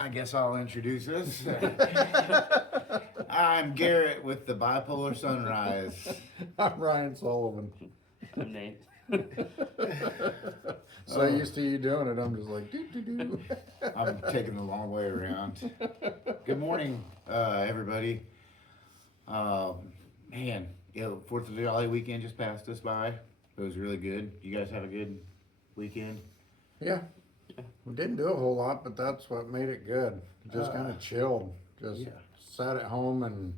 I guess I'll introduce us. I'm Garrett with the Bipolar Sunrise. I'm Ryan Sullivan. I'm Nate. So used to you doing it, I'm just like doo doo doo. I'm taking the long way around. Good morning, everybody. Man, 4th of July weekend just passed us by. It was really good. You guys have a good weekend? Yeah, we didn't do a whole lot, but that's what made it good. Just kind of chilled. Just yeah. sat at home and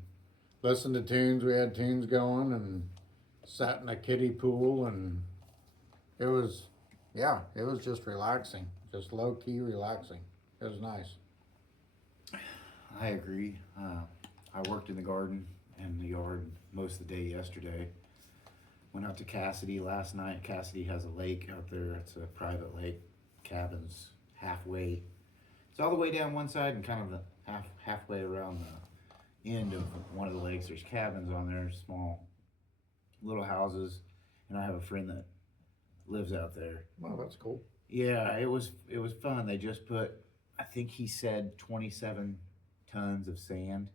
listened to tunes. We had tunes going and sat in a kiddie pool, and it was, yeah, it was just relaxing, just low key relaxing. It was nice. I agree. I worked in the garden and the yard most of the day yesterday. Went out to Cassidy last night. Cassidy has a lake out there. It's a private lake. Cabins halfway. It's all the way down one side and kind of the halfway around the end of one of the lakes. There's cabins on there, small little houses, and I have a friend that lives out there. Wow, that's cool. Yeah, it was fun. They just put, I think he said 27 tons of sand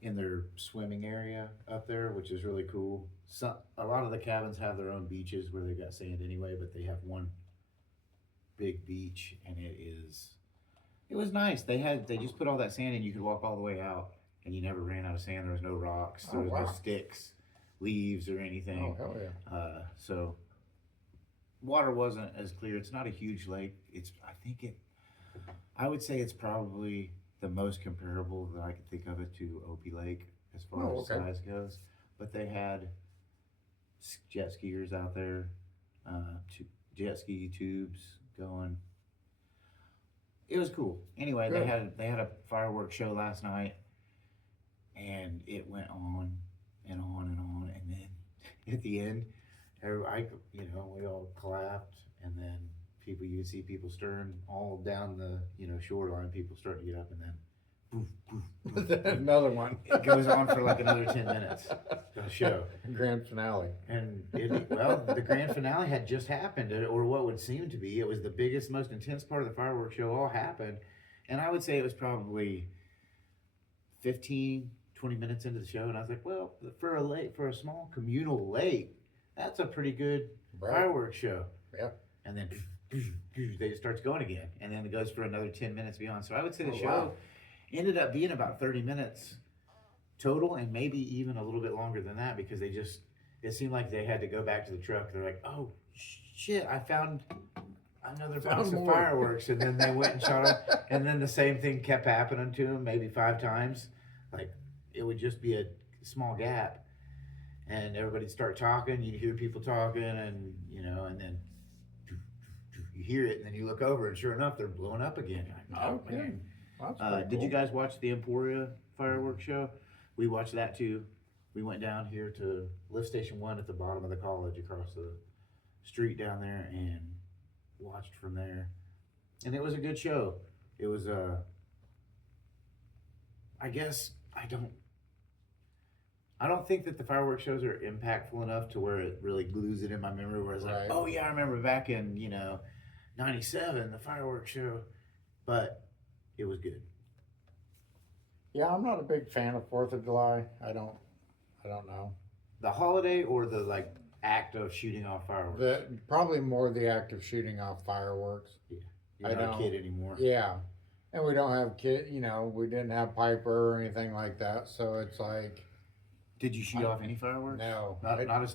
in their swimming area up there, which is really cool. A lot of the cabins have their own beaches where they've got sand anyway, but they have one big beach, and it was nice. They just put all that sand in. You could walk all the way out, and you never ran out of sand. There was no rocks, there was no sticks, leaves, or anything. Oh hell yeah! So water wasn't as clear. It's not a huge lake. I would say it's probably the most comparable that I could think of it to Opie Lake as far as size goes. But they had jet skiers out there, jet ski tubes going. It was cool. Anyway, Good. they had a fireworks show last night, and it went on and on and on, and then at the end, we all clapped, and then you could see people stirring all down the shoreline. People starting to get up, and then poof, poof, poof. Another one. It goes on for like another 10 minutes. The show. Grand finale. And the grand finale had just happened, or what would seem to be. It was the biggest, most intense part of the fireworks show all happened. And I would say it was probably 15, 20 minutes into the show. And I was like, well, for a small communal lake, that's a pretty good fireworks show. Yeah. And then they just starts going again. And then it goes for another 10 minutes beyond. So I would say the show ended up being about 30 minutes total, and maybe even a little bit longer than that, because it seemed like they had to go back to the truck. They're like, oh shit, I found another box of fireworks. And then they went and shot them. And then the same thing kept happening to them maybe 5 times. Like, it would just be a small gap, and everybody'd start talking. You'd hear people talking, and and then you hear it, and then you look over, and sure enough, they're blowing up again. You're like, oh man. Did you guys watch the Emporia fireworks show? We watched that too. We went down here to Lift Station 1 at the bottom of the college across the street down there and watched from there. And it was a good show. It was, I guess, I don't think that the fireworks shows are impactful enough to where it really glues it in my memory, where it's like, oh yeah, I remember back in, 97, the fireworks show. But it was good. Yeah, I'm not a big fan of 4th of July. I don't know. The holiday or the act of shooting off fireworks? Probably more the act of shooting off fireworks. Yeah. You're not a kid anymore. Yeah. And we don't have we didn't have Piper or anything like that, so it's like. Did you shoot off any fireworks? No. Not a one.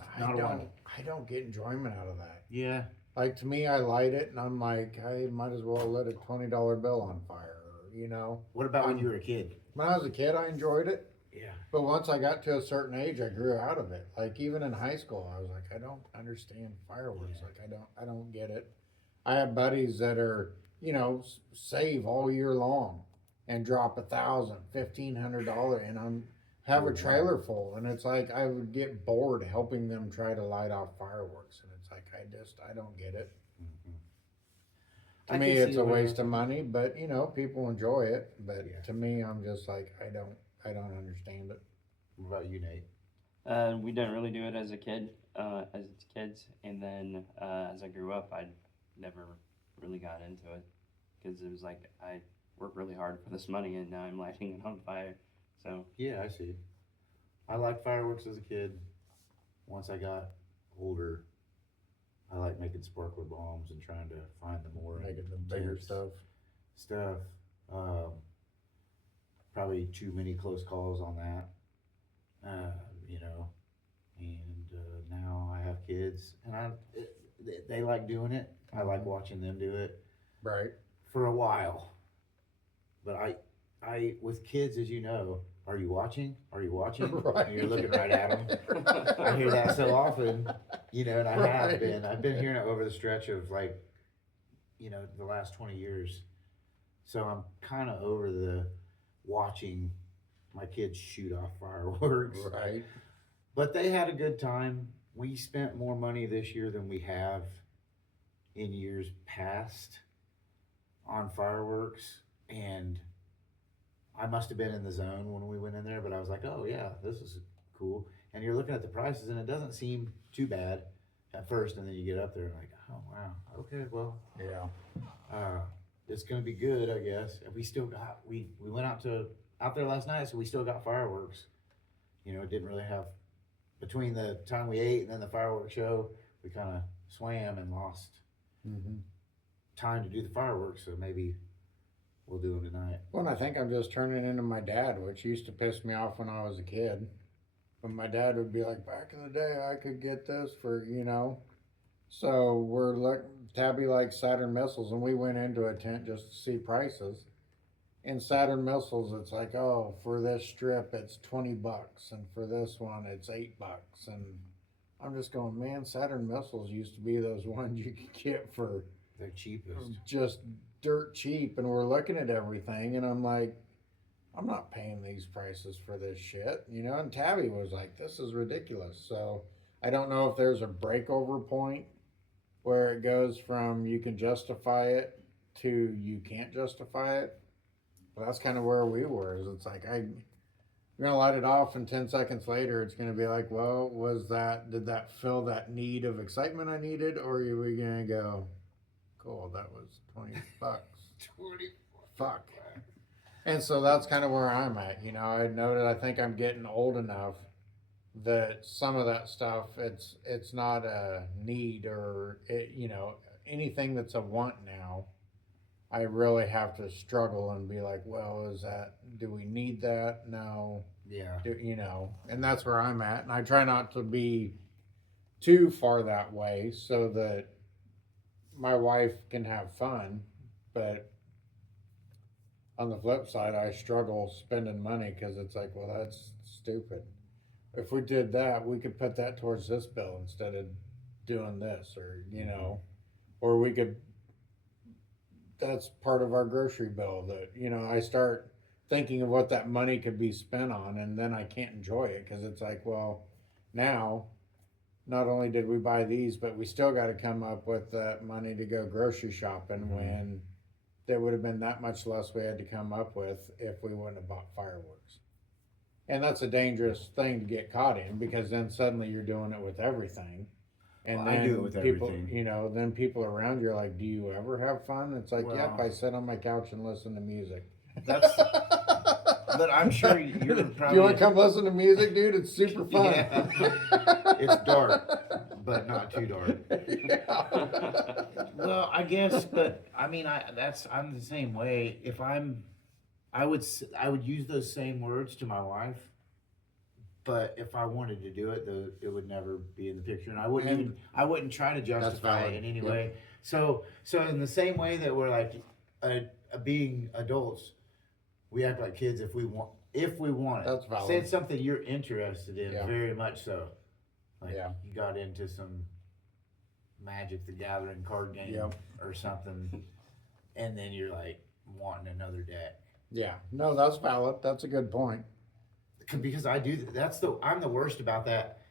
I don't get enjoyment out of that. Yeah. Like, to me, I light it and I'm like, I might as well let a $20 bill on fire, What about when you were a kid? When I was a kid, I enjoyed it. Yeah. But once I got to a certain age, I grew out of it. Like, even in high school, I was like, I don't understand fireworks. Yeah. Like, I don't get it. I have buddies that are, save all year long and drop $1,000, $1,500, and have a trailer full. And it's like, I would get bored helping them try to light off fireworks. And it's like, I don't get it. Mm-hmm. To me, it's a waste of money, but people enjoy it. But to me, I'm just like, I don't understand it. What about you, Nate? We didn't really do it as kids, and then as I grew up, I never really got into it because it was like work really hard for this money, and now I'm lighting it on fire. So Yeah, I see. I liked fireworks as a kid. Once I got older, I like making sparkler bombs and trying to find the more Making the bigger intense stuff. Um, probably too many close calls on that. You know, and now I have kids, and they like doing it. I like watching them do it Right. for a while. But I with kids, as you know, are you watching? Are you watching? Right. And you're looking right at them. I hear that so often, you know, and I have Right. been. I've been hearing it over the stretch of like, you know, the last 20 years. So I'm kind of over the watching my kids shoot off fireworks. Right. But they had a good time. We spent more money this year than we have in years past on fireworks, and I must have been in the zone when we went in there, but I was like, oh yeah, this is cool. And you're looking at the prices, and it doesn't seem too bad at first, and then you get up there and like, oh wow, okay, well, Yeah. it's gonna be good, I guess. And we still got we went out there last night, so we still got fireworks. You know, it didn't really have between the time we ate and then the fireworks show, we kind of swam and lost Mm-hmm. time to do the fireworks. So maybe we'll do them tonight. Well, and I think I'm just turning into my dad, which used to piss me off when I was a kid. But my dad would be like, back in the day, I could get this for, you know. So Tabby likes Saturn missiles, and we went into a tent just to see prices. In Saturn missiles, it's like, oh, for this strip, it's $20, and for this one, it's $8. And I'm just going, man, Saturn missiles used to be those ones you could get for They're cheapest. just dirt cheap, and we're looking at everything, and I'm like, I'm not paying these prices for this shit, you know. And Tabby was like, this is ridiculous. So I don't know if there's a breakover point where it goes from you can justify it to you can't justify it. But that's kind of where we were. Is it's like you're gonna light it off, and 10 seconds later, it's gonna be like, well, did that fill that need of excitement I needed, or are we gonna go, cool, that was $20. 20. Fuck. And so that's kind of where I'm at. You know, I noted I think I'm getting old enough that some of that stuff it's not a need or you know, anything that's a want now. I really have to struggle and be like, well, do we need that? No. Yeah. You know, and that's where I'm at. And I try not to be too far that way so that my wife can have fun. But on the flip side, I struggle spending money because it's like, well, that's stupid. If we did that, we could put that towards this bill instead of doing this, or, you know, or we could, that's part of our grocery bill that, you know, I start thinking of what that money could be spent on, and then I can't enjoy it because it's like, well, now not only did we buy these, but we still got to come up with that money to go grocery shopping when there would have been that much less we had to come up with if we wouldn't have bought fireworks. And that's a dangerous thing to get caught in, because then suddenly you're doing it with everything. And Well, then I do it with people, everything. you know, then people around you are like, do you ever have fun? It's like, Well- yep, I sit on my couch and listen to music. That's. But I'm sure you're Do probably. you want to come listen to music, dude? It's super fun. Yeah. It's dark, but not too dark. Yeah. Well, I guess, but I mean, I'm the same way. If I would use those same words to my wife, but if I wanted to do it, it would never be in the picture, and I wouldn't try to justify it valid. in any Yep. way. So in the same way that we're like, being adults, we act like kids if we want it. That's valid. Say it's something you're interested in, Yeah. very much so. Like Yeah. you got into some Magic the Gathering card game Yep. or something, and then you're like wanting another deck. Yeah, no, that's valid. That's a good point. Because I do, I'm the worst about that.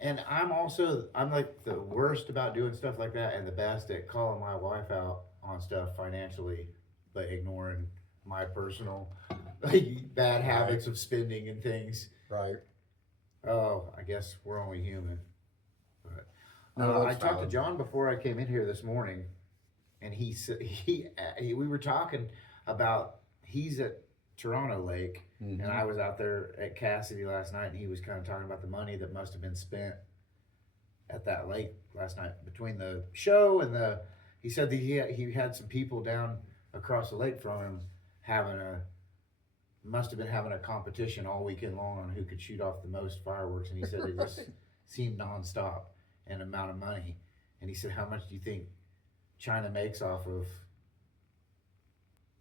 And I'm like the worst about doing stuff like that, and the best at calling my wife out on stuff financially, but ignoring my personal bad habits of spending and things. Right. Oh, I guess we're only human. But No, I that's talked to valid. John before I came in here this morning, and he said we were talking about he's at Toronto Lake, Mhm. and I was out there at Cassidy last night, and he was kind of talking about the money that must have been spent at that lake last night between the show and the. He said that he had some people down across the lake from him having a must have been having a competition all weekend long on who could shoot off the most fireworks, and he said it just seemed nonstop and amount of money. And he said, how much do you think China makes off of,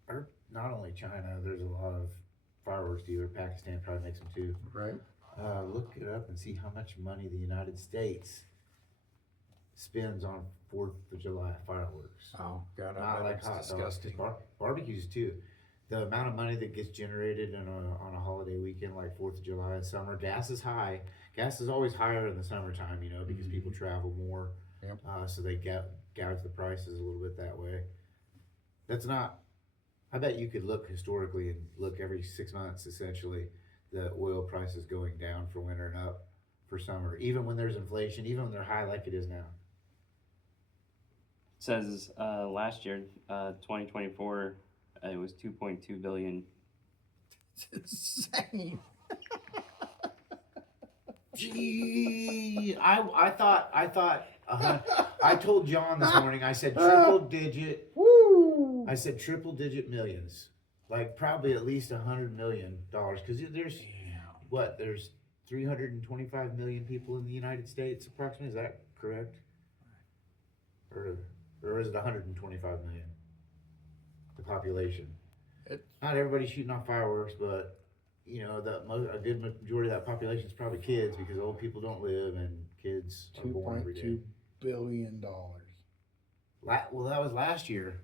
or not only China, there's a lot of fireworks dealer. Pakistan probably makes them too. Right. Look it up and see how much money the United States spends on 4th of July fireworks. Oh, God, Not like it's hot disgusting. dogs. Barbecues too. The amount of money that gets generated on a holiday weekend like 4th of July and summer, gas is high. Gas is always higher in the summertime, you know, because people travel more. Yep. So they gouge the prices a little bit that way. That's not, I bet you could look historically and look every 6 months essentially, the oil prices going down for winter and up for summer, even when there's inflation, even when they're high like it is now. It says last year, 2024, it was 2.2 billion. It's insane. Gee, I thought, I told John this morning, I said triple digit, Woo! I said triple digit millions, like probably at least $100 million, because there's, what, there's 325 million people in the United States approximately, is that correct? Or is it 125 million? The population. Not everybody's shooting off fireworks, but you know a good majority of that population is probably kids because old people don't live and kids are born every day. $2.2 billion. Well, that was last year.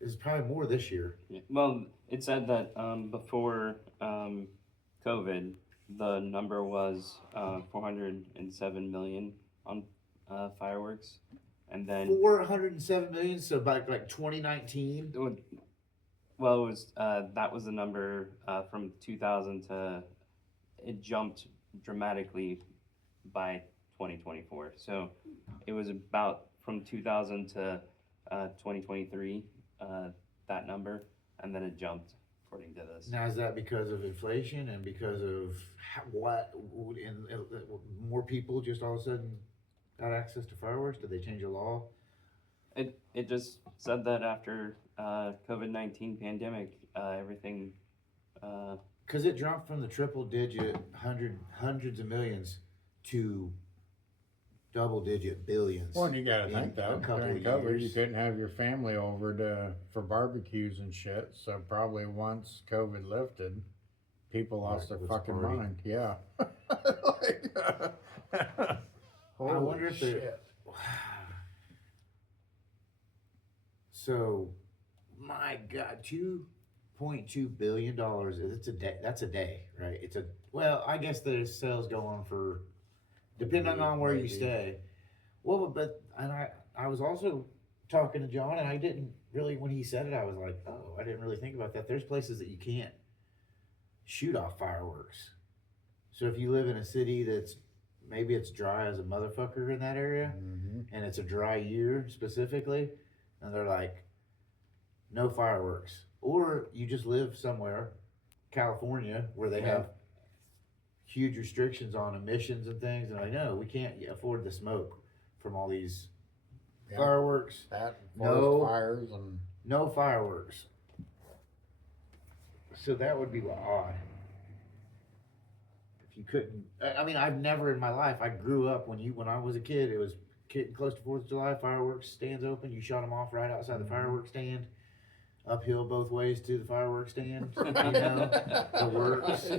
It's probably more this year. Yeah. Well, it said that before COVID, the number was 407 million on fireworks, and then 407 million. So by like 2019. well, it was that was the number from 2000 to it jumped dramatically by 2024. So it was about from 2000 to 2023 that number, and then it jumped according to this. Now is that because of inflation and because of what? And more people just all of a sudden got access to fireworks? Did they change the law? It just said that after COVID-19 pandemic, everything. Because it dropped from the triple digit hundreds of millions to double digit billions. Well, and you gotta in think a that couple during of COVID, you years. couldn't have your family over for barbecues and shit. So probably once COVID lifted, people lost their Let's fucking party. mind. Yeah. I wonder if they're. shit. So, my God, $2.2 billion. It's a day. That's a day, right? I guess the sales go on for, depending on where you Maybe. stay. Well, but I was also talking to John, and I didn't really, when he said it, I was like, oh, I didn't really think about that. There's places that you can't shoot off fireworks. So if you live in a city that's maybe it's dry as a motherfucker in that area, Mhm. and it's a dry year specifically, and they're like, no fireworks. Or you just live somewhere, California, where they have huge restrictions on emissions and things, and I know we can't afford the smoke from all these Yeah. fireworks. That and No. forest fires and No fireworks. So that would be odd. If you couldn't, I mean, I've never in my life. I grew up when I was a kid. It was getting close to 4th of July. Fireworks stands open. You shot them off right outside the fireworks stand. Uphill both ways to the fireworks stand. You know, the works.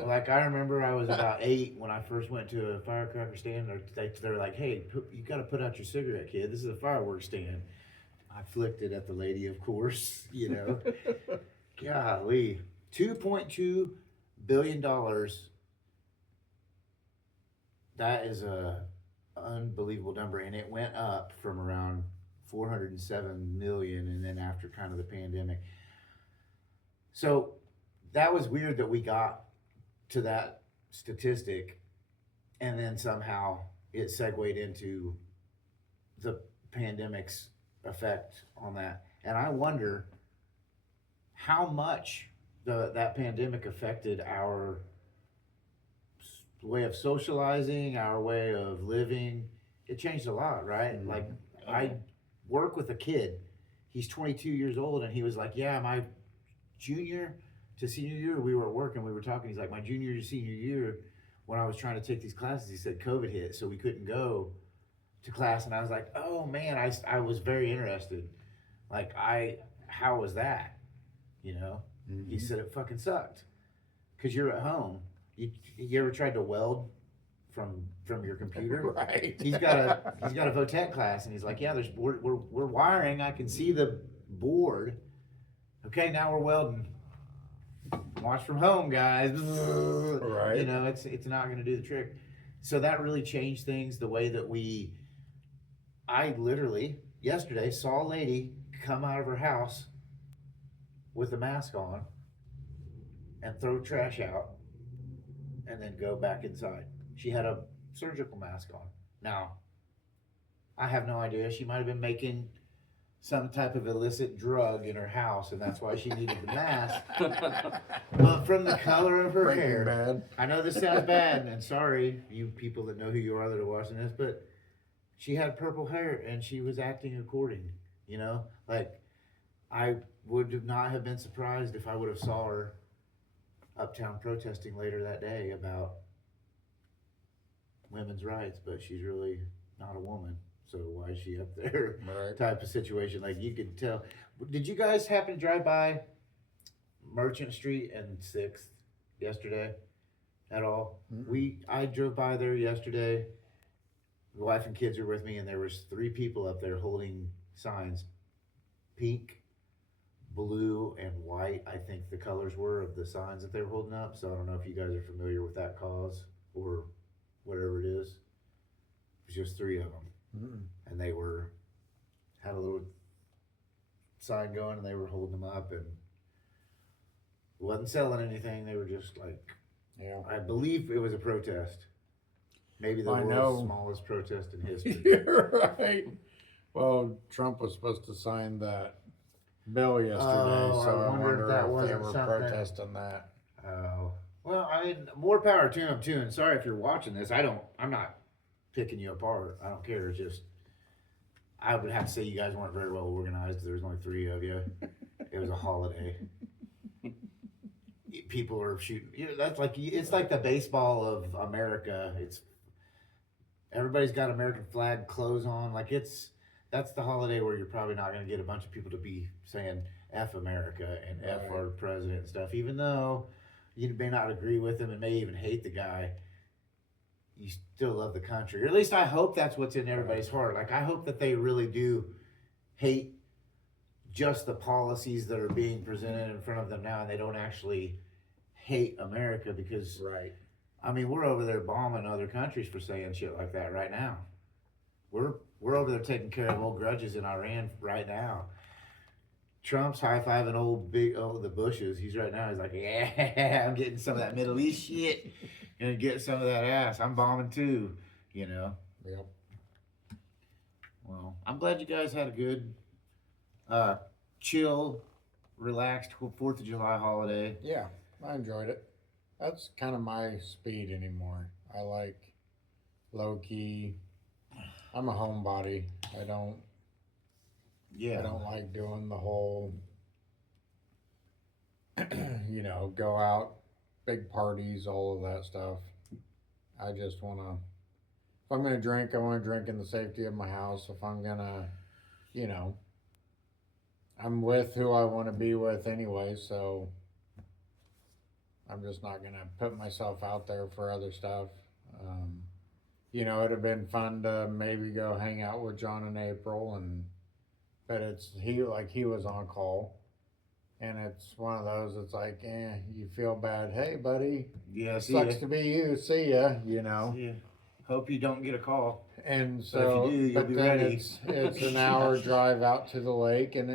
Like I remember, I was about 8 when I first went to a firecracker stand. They're like, "Hey, you got to put out your cigarette, kid. This is a fireworks stand." I flicked it at the lady, of course. You know, golly, $2.2 billion. That is a unbelievable number, and it went up from around 407 million, and then after kind of the pandemic. So that was weird that we got to that statistic, and then somehow it segued into the pandemic's effect on that. And I wonder how much that pandemic affected our way of socializing, our way of living. It changed a lot, right? Mhm. Like, I work with a kid. He's 22 years old, and he was like, "Yeah, my junior to senior year, we were at work and we were talking. He's like, my junior to senior year, when I was trying to take these classes, he said COVID hit, so we couldn't go to class." And I was like, "Oh man," I was very interested. Like, how was that? You know? He said it fucking sucked because you're at home. You ever tried to weld from your computer? Right. He's got a Votech class, and he's like, "Yeah, we're wiring. I can see the board. Okay, now we're welding. Watch from home, guys." Right. You know, it's not going to do the trick. So that really changed things. The way that I literally yesterday saw a lady come out of her house with a mask on and throw trash out and then go back inside. She had a surgical mask on. Now, I have no idea. She might have been making some type of illicit drug in her house, and that's why she needed the mask. But from the color of her Breaking hair, Bad. I know this sounds bad, and sorry, you people that know who you are that are watching this, but she had purple hair, and she was acting according. You know, like, I would not have been surprised if I would have saw her uptown protesting later that day about women's rights, but she's really not a woman. So why is she up there? Right. Type of situation. Like, you could tell. Did you guys happen to drive by Merchant Street and 6th yesterday at all? Mm-mm. I drove by there yesterday. The wife and kids are with me, and there was 3 people up there holding signs, pink, blue, and white. I think the colors were of the signs that they were holding up. So I don't know if you guys are familiar with that cause or whatever it is. It was just 3 of them. Mm-mm. And they had a little sign going, and they were holding them up, and wasn't selling anything. They were just like, Yeah. I believe it was a protest, maybe the I world's know. smallest protest in history. You're right. Well, Trump was supposed to sign that bill yesterday, Oh, so I I wonder if wonder that if they wasn't were something. protesting that. Oh, well, I mean, more power to them too. And sorry if you're watching this. I'm not picking you apart. I don't care. It's just, I would have to say you guys weren't very well organized. There was only 3 of you. It was a holiday. People are shooting. That's like, it's like the baseball of America. Everybody's got American flag clothes on. Like, that's the holiday where you're probably not going to get a bunch of people to be saying F America and F Right. our president and stuff. Even though you may not agree with him and may even hate the guy, you still love the country. Or at least I hope that's what's in everybody's heart. Like, I hope that they really do hate just the policies that are being presented in front of them now, and they don't actually hate America, because Right. I mean, we're over there bombing other countries for saying shit like that right now. We're over there taking care of old grudges in Iran right now. Trump's high-fiving the Bushes. He's right now, he's like, "Yeah, I'm getting some of that Middle East shit. Gonna get some of that ass. I'm bombing too," you know? Yep. Well, I'm glad you guys had a good, chill, relaxed 4th of July holiday. Yeah, I enjoyed it. That's kind of my speed anymore. I like low key. I'm a homebody. I don't Yeah. like doing the whole go out, big parties, all of that stuff. I just want to, if I'm going to drink, I want to drink in the safety of my house. If I'm going to, I'm with who I want to be with anyway, so I'm just not going to put myself out there for other stuff. It'd have been fun to maybe go hang out with John in April, but he was on call. And it's one of those, it's like, you feel bad. Hey, buddy, Yeah, sucks to be you. See ya, Yeah. Hope you don't get a call. And But so, if you do, you'll but be then ready. it's an hour drive out to the lake, and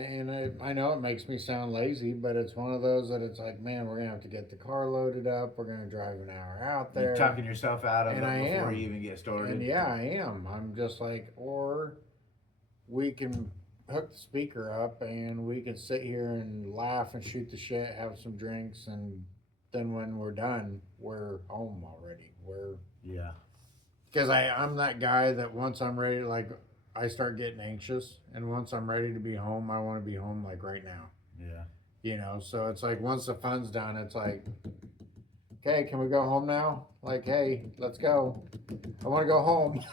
I know it makes me sound lazy, but it's one of those that it's like, man, we're gonna have to get the car loaded up. We're gonna drive an hour out there. You're talking yourself out of And it I before am. you even get started. And yeah, I am. I'm just like, or we can hook the speaker up and we can sit here and laugh and shoot the shit, have some drinks, and then when we're done, we're home already. Yeah. Because I'm that guy that once I'm ready, like, I start getting anxious, and once I'm ready to be home, I want to be home like right now. Yeah. You know, so it's like once the fun's done, it's like, okay, can we go home now? Like, hey, let's go. I want to go home.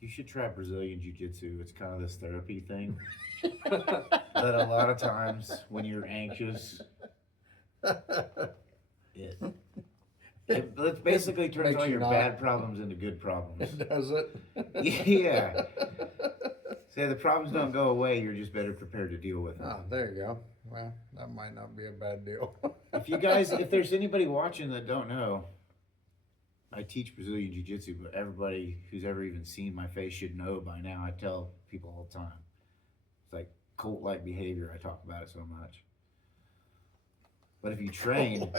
You should try Brazilian Jiu-Jitsu. It's kind of this therapy thing. But a lot of times when you're anxious, it basically turns Makes all you your not. bad problems into good problems. Does it? Yeah. Say the problems don't go away, you're just better prepared to deal with them. Oh, there you go. Well, that might not be a bad deal. If there's anybody watching that don't know, I teach Brazilian Jiu-Jitsu, but everybody who's ever even seen my face should know by now. I tell people all the time. It's like cult-like behavior. I talk about it so much. But if you train,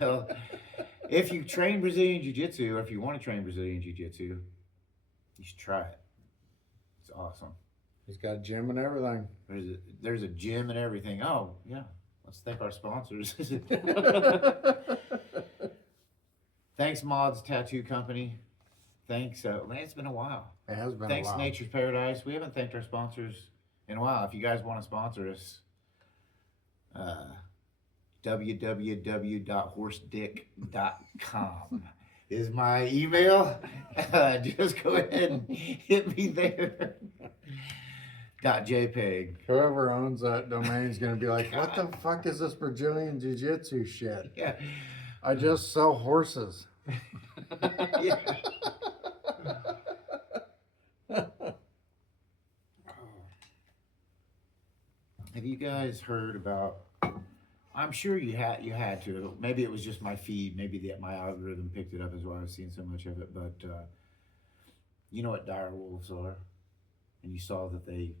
well, if you train Brazilian Jiu-Jitsu, or if you want to train Brazilian Jiu-Jitsu, you should try it. It's awesome. He's got a gym and everything. There's a gym and everything. Oh, yeah. Let's thank our sponsors. Thanks, Mods Tattoo Company. Thanks. Man, it's been a while. It has been Thanks, a while. Nature's Paradise. We haven't thanked our sponsors in a while. If you guys want to sponsor us, www.horsedick.com is my email. Just go ahead and hit me there. .jpg. Whoever owns that domain is going to be like, what the fuck is this Brazilian Jiu-Jitsu shit? Yeah. I just sell horses. Yeah. Have you guys heard about? I'm sure you had to. Maybe it was just my feed. Maybe my algorithm picked it up as well. I was seeing so much of it. But you know what dire wolves are, and you saw that they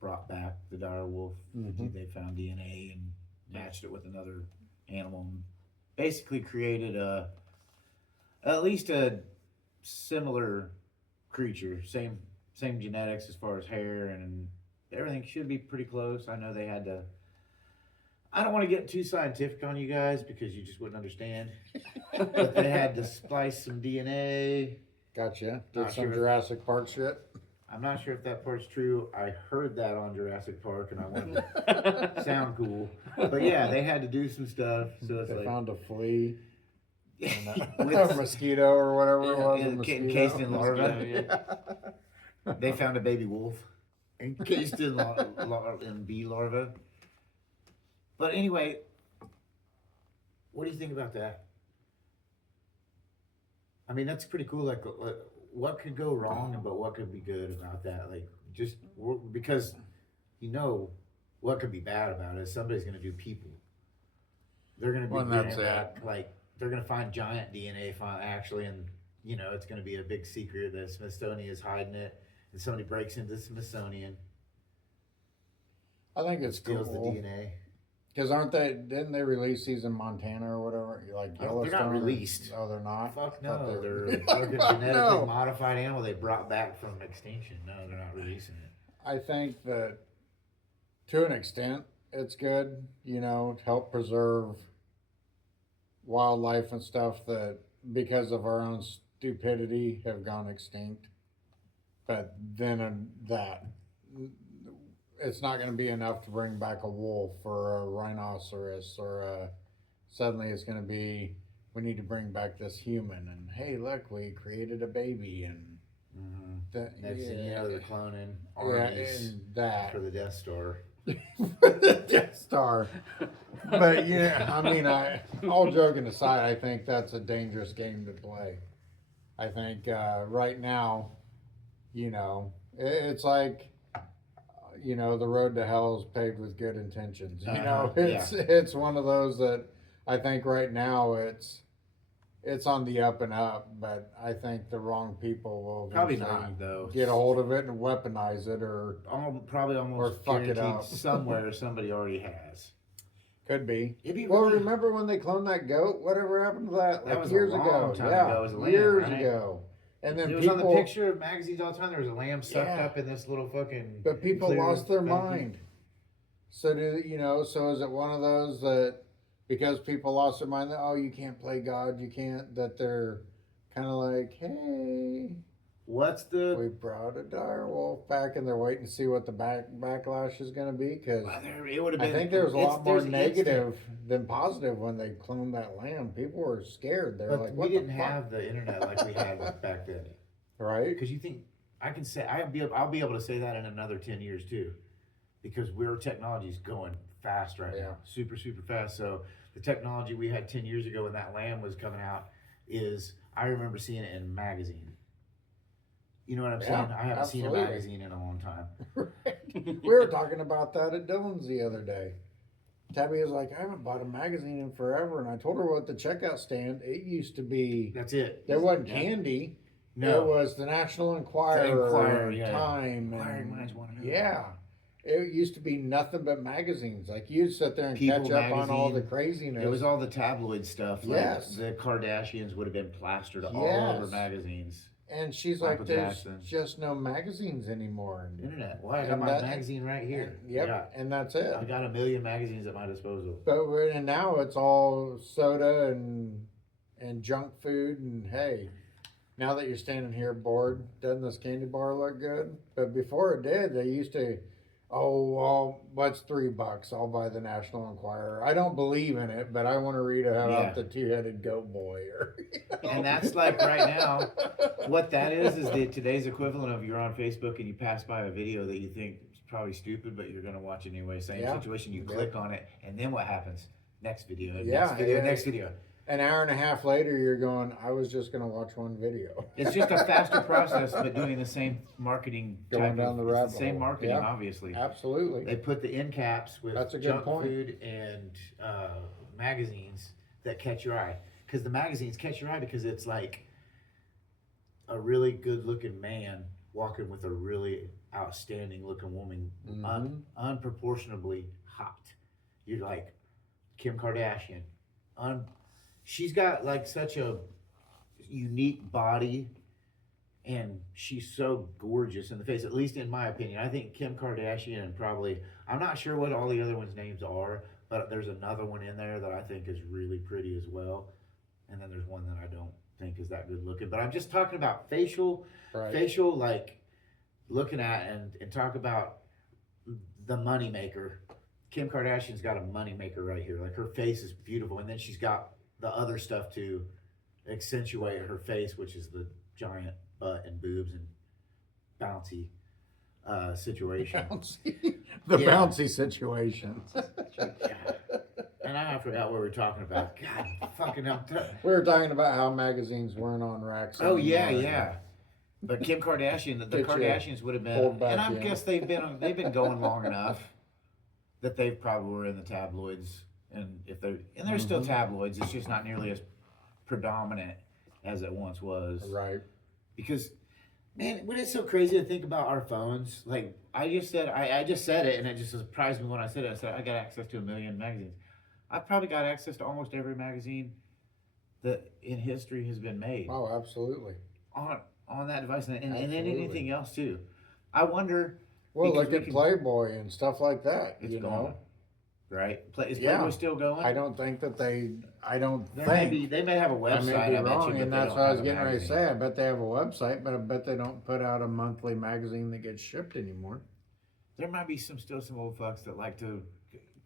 brought back the dire wolf. Mhm. They found DNA and matched it with another animal. And basically created at least a similar creature. Same genetics as far as hair and everything should be pretty close. I know they had to. I don't want to get too scientific on you guys because you just wouldn't understand. But they had to splice some DNA. Gotcha. Did Not some sure. Jurassic Park shit? I'm not sure if that part's true. I heard that on Jurassic Park and I wanted to sound cool. But yeah, they had to do some stuff. So it's They like found a flea. And a with- mosquito or whatever it was. Yeah, a mosquito. encased in larvae. Yeah. They found a baby wolf encased in bee larvae. But anyway, what do you think about that? I mean, that's pretty cool. Like, what could go wrong, but what could be good about that? Like, just because what could be bad about it is somebody's going to do people. They're going to be Well, that's getting it. like they're going to find giant DNA actually, and it's going to be a big secret that Smithsonian is hiding it, and somebody breaks into the Smithsonian, I think it's steals the cool. DNA. Because didn't they release these in Montana or whatever? Like They're Yellowstone? not released. Oh, they're not? Fuck I thought no, they were. they're a fucking Fuck genetically no. modified animal they brought back from extinction. No, they're not releasing it. I think that to an extent it's good, to help preserve wildlife and stuff that because of our own stupidity have gone extinct. But then that it's not going to be enough to bring back a wolf or a rhinoceros or suddenly it's going to be we need to bring back this human and hey look we created a baby and Next thing you know, they're cloning yeah, armies and that for the Death Star. the Death Star. But yeah, I mean, all joking aside, I think that's a dangerous game to play. I think right now, it's like, the road to hell is paved with good intentions. It's one of those that I think right now it's on the up and up, but I think the wrong people will Probably eventually not, though. get a hold of it and weaponize it or Probably almost fuck it guaranteed up. somewhere somebody already has. could be. It'd be Well, really- remember when they cloned that goat? Whatever happened to that? That Like was a years long ago. time Yeah, ago. It was a lamb, years right? ago. And then It was on the people, picture of magazines all the time. There was a lamb sucked Yeah. up in this little fucking. but people clear lost their vacuum. mind. So so is it one of those that because people lost their mind that, oh, you can't play God, you can't, that they're kind of like, hey, What's the? we brought a dire wolf back, and they're waiting to see what the backlash is going to be, because It would have I been. think there was a lot more there's negative than positive when they cloned that lamb. People were scared. They're But like, we what didn't the fuck? have the internet like we had back then. Right? Because you think I can say I'll be able to say that in another 10 years too, because technology's going fast right now, super fast. So the technology we had 10 years ago when that lamb was coming out I remember seeing it in magazine. You know what I'm saying? I haven't seen a absolutely. magazine in a long time. We were talking about that at Dylan's the other day. Tabby was like, I haven't bought a magazine in forever, and I told her what the checkout stand. It used to be. That's it. There wasn't Yeah. candy. No. It was the National Enquirer, Enquirer, and yeah. Time, Inquiring and minds wanna know. yeah. It used to be nothing but magazines. Like you'd sit there and People catch up on all the magazine. craziness. It was all the tabloid stuff. Like Yes. The Kardashians would have been plastered all over Yes. magazines. And she's Michael like, there's Jackson. just no magazines anymore. And, Internet. Well, I got And my that- magazine right here. yep, and that's it. I got a million magazines at my disposal. And now it's all soda and junk food. And hey, now that you're standing here bored, doesn't this candy bar look good? But before it did, they used to, oh, well, what's $3? I'll buy the National Enquirer. I don't believe in it, but I want to read about Yeah. the two-headed goat boy. Or, And that's like right now, what that is today's equivalent of you're on Facebook and you pass by a video that you think is probably stupid, but you're going to watch anyway. Same Yeah. situation. You Yeah. click on it, and then what happens? Next video, Yeah, next video, yeah. next video. An hour and a half later, you're going, I was just going to watch one video. It's just a faster process, but doing the same marketing. Going down the rabbit it's the same hole. marketing, Yeah. obviously. Absolutely. They put the end caps with That's a good junk point. food and magazines that catch your eye. Because the magazines catch your eye because it's like a really good looking man walking with a really outstanding looking woman, unproportionably hot. You're like Kim Kardashian. She's got like such a unique body, and she's so gorgeous in the face, at least in my opinion. I think Kim Kardashian and probably, I'm not sure what all the other ones' names are, but there's another one in there that I think is really pretty as well. And then there's one that I don't think is that good looking. But I'm just talking about facial, like looking at and talk about the money maker. Kim Kardashian's got a money maker right here. Like her face is beautiful, and then she's got the other stuff to accentuate her face, which is the giant butt and boobs and bouncy situation. The Yeah. bouncy situation. And I forgot what we were talking about. God, fucking hell. We were talking about how magazines weren't on racks. Oh yeah, anymore. yeah. But Kim Kardashian, the Get you Kardashians would have been, pulled back and I in. guess they've been going long enough that they probably were in the tabloids, and there's still tabloids. It's just not nearly as predominant as it once was. Right. Because, man, when it's so crazy to think about our phones, like I just said it, and it just surprised me when I said it. I said I got access to 1 million magazines. I've probably got access to almost every magazine that in history has been made Oh, absolutely. on that device, and then Absolutely. anything else too. I wonder. Well, because look we at can- Playboy and stuff like that. It's you gone, know, right? Is Yeah. Playboy still going? I don't think that I don't They may have a I website. may be I bet wrong, you, but and they that's don't what I have was a getting ready to magazine. say. I bet they have a website, but I bet they don't put out a monthly magazine that gets shipped anymore. There might be some old fucks that like to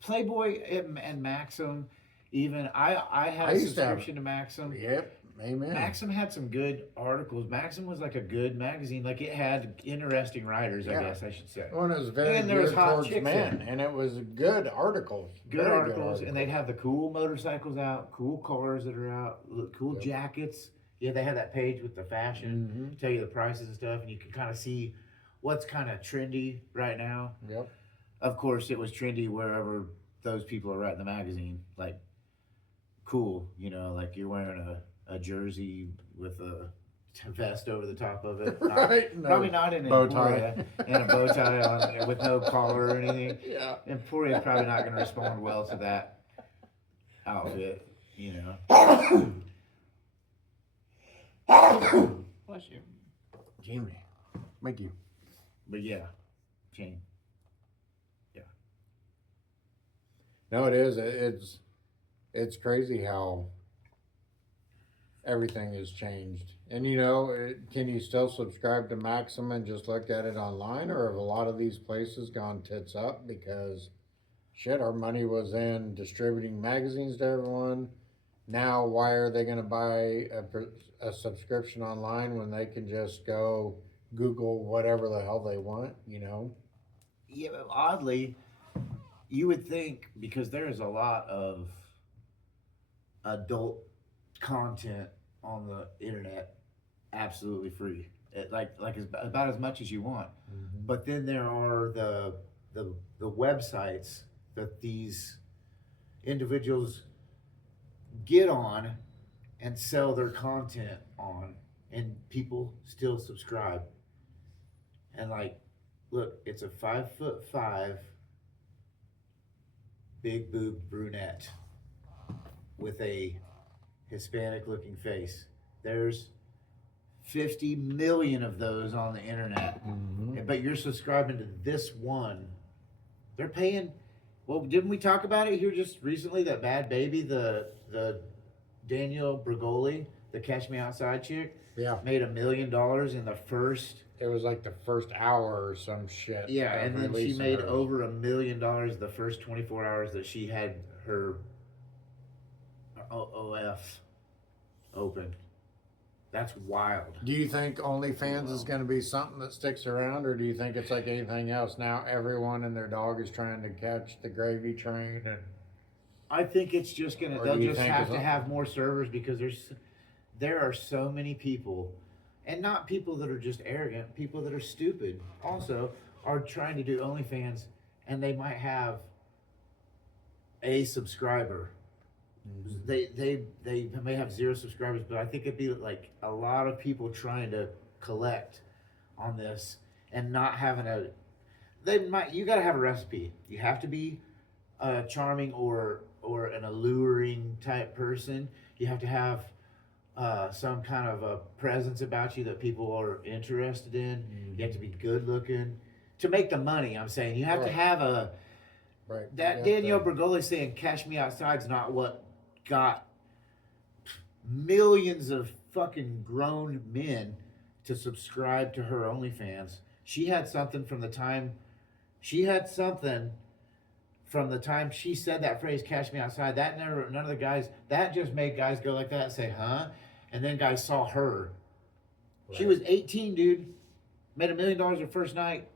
Playboy and Maxim. Even I had I a used to have- subscription to Maxim. Yep. Amen. Maxim had some good articles. Maxim was like a good magazine. Like it had interesting writers, I Yeah. guess I should say. Well, it was very And there was geared hot towards chicks in men, it. and it was good articles. Good Very articles, and they'd have the cool motorcycles out, cool cars that are out, cool Yep. jackets. Yeah, they had that page with the fashion, Mhm. tell you the prices and stuff, and you can kind of see what's kind of trendy right now. Yep. Of course, it was trendy wherever those people are writing the magazine. Like, cool, like you're wearing a jersey with a vest over the top of it. Right. No. Probably not in Bow Emporia, tie. and a bow tie on with no collar or anything. Yeah. Emporia's probably not going to respond well to that outfit, Well, Bless you. Jamie, thank you. But yeah, Shane. No, it is. It's crazy how everything has changed. And can you still subscribe to Maxim and just look at it online, or have a lot of these places gone tits up because shit, our money was in distributing magazines to everyone. Now, why are they going to buy a subscription online when they can just go Google whatever the hell they want? Yeah, but oddly, you would think because there is a lot of adult content on the internet absolutely free. About as much as you want. Mm-hmm. But then there are the websites that these individuals get on and sell their content on, and people still subscribe. And look, it's a 5'5" big boob brunette with a Hispanic looking face. There's 50 million of those on the internet. Mm-hmm. But you're subscribing to this one. They're paying. Well, didn't we talk about it here just recently? That Bad Baby, the Danielle Bregoli, the Catch Me Outside chick, Yeah, made $1 million in the first. it was like the first hour or some shit. Yeah, of and then she releasing made hers. over $1 million the first 24 hours that she had her OF open. That's wild. Do you think OnlyFans is going to be something that sticks around, or do you think it's like anything else? Now everyone and their dog is trying to catch the gravy train, and I think it's just gonna. Or They'll do you just think have it's to a- have more servers because there are so many people, and not people that are just arrogant. People that are stupid also are trying to do OnlyFans, and they might have a subscriber. They may have 0 subscribers, but I think it'd be like a lot of people trying to collect on this and not having a. You got to have a recipe. You have to be charming or an alluring type person. You have to have some kind of a presence about you that people are interested in. You have to be good looking to make the money. I'm saying you have to Right. have a. right? That you have Danielle to- Bregoli saying "Cash Me Outside's" not what got millions of fucking grown men to subscribe to her OnlyFans. She had something from the time she said that phrase "Cash Me Outside." None of the guys, that just made guys go like that and say, "Huh?" And then guys saw her. She Right. was 18, dude. Made $1 million her first night.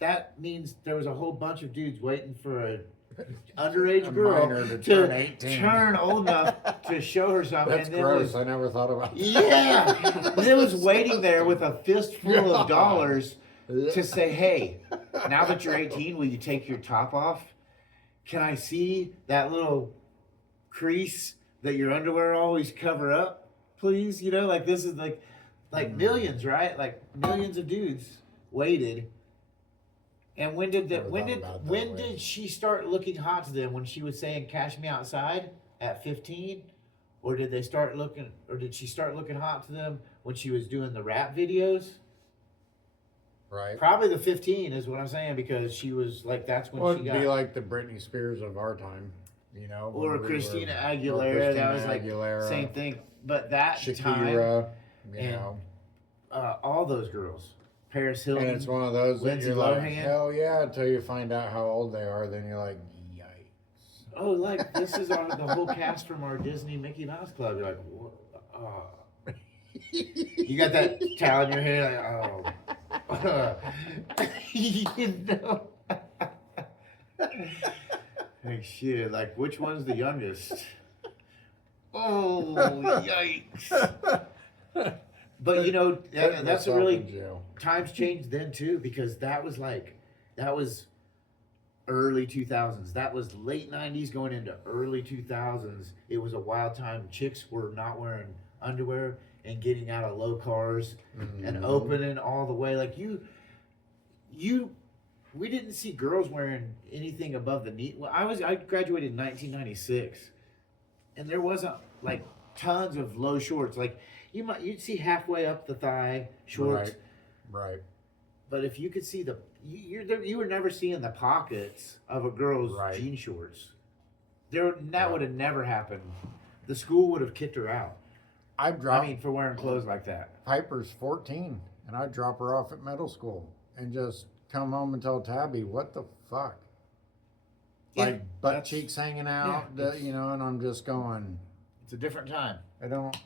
That means there was a whole bunch of dudes waiting for a underage A girl minor to turn 18. turn old enough to show herself. That's and then gross. I never thought about that. yeah, and it was waiting there with a fistful of dollars to say, "Hey, now that you're 18, will you take your top off? Can I see that little crease that your underwear always cover up, please?" This is like millions, right? Like millions of dudes waited. And when did Never thought about it that way. did she start looking hot to them? When she was saying "Cash Me Outside" at 15, or did she start looking hot to them when she was doing the rap videos? Right. Probably the 15 is what I'm saying, because she was like, that's when Well, she it'd got. be like the Britney Spears of our time, when Or we Christina were- Aguilera. or That Christina was like Aguilera, same thing. But that time, Shakira, and all those girls, Paris Hilton. and it's one of those that Lindsay you're like, Lohan. hell yeah, until you find out how old they are, then you're like, yikes. Oh, like this is the whole cast from our Disney Mickey Mouse Club. You're like, what? Oh. You got that towel in your hair, like, oh. You know? Like shit, like which one's the youngest? Oh, yikes. But Putting that's a myself really in jail. times changed then too, because that was early 2000s. That was late 90s going into early 2000s. It was a wild time. Chicks were not wearing underwear and getting out of low cars and Mhm. opening all the way. Like we didn't see girls wearing anything above the knee. Well, I graduated in 1996, and there wasn't like tons of low shorts. Like you'd see halfway up the thigh shorts, Right. but if you could see you were never seeing the pockets of a girl's Right. jean shorts. That would have never happened. The school would have kicked her out. I dropped. I mean, for wearing clothes like that. Piper's 14, and I drop her off at middle school and just come home and tell Tabby, what the fuck? Yeah, Like butt cheeks hanging out, you know, and I'm just going. It's a different time. I don't.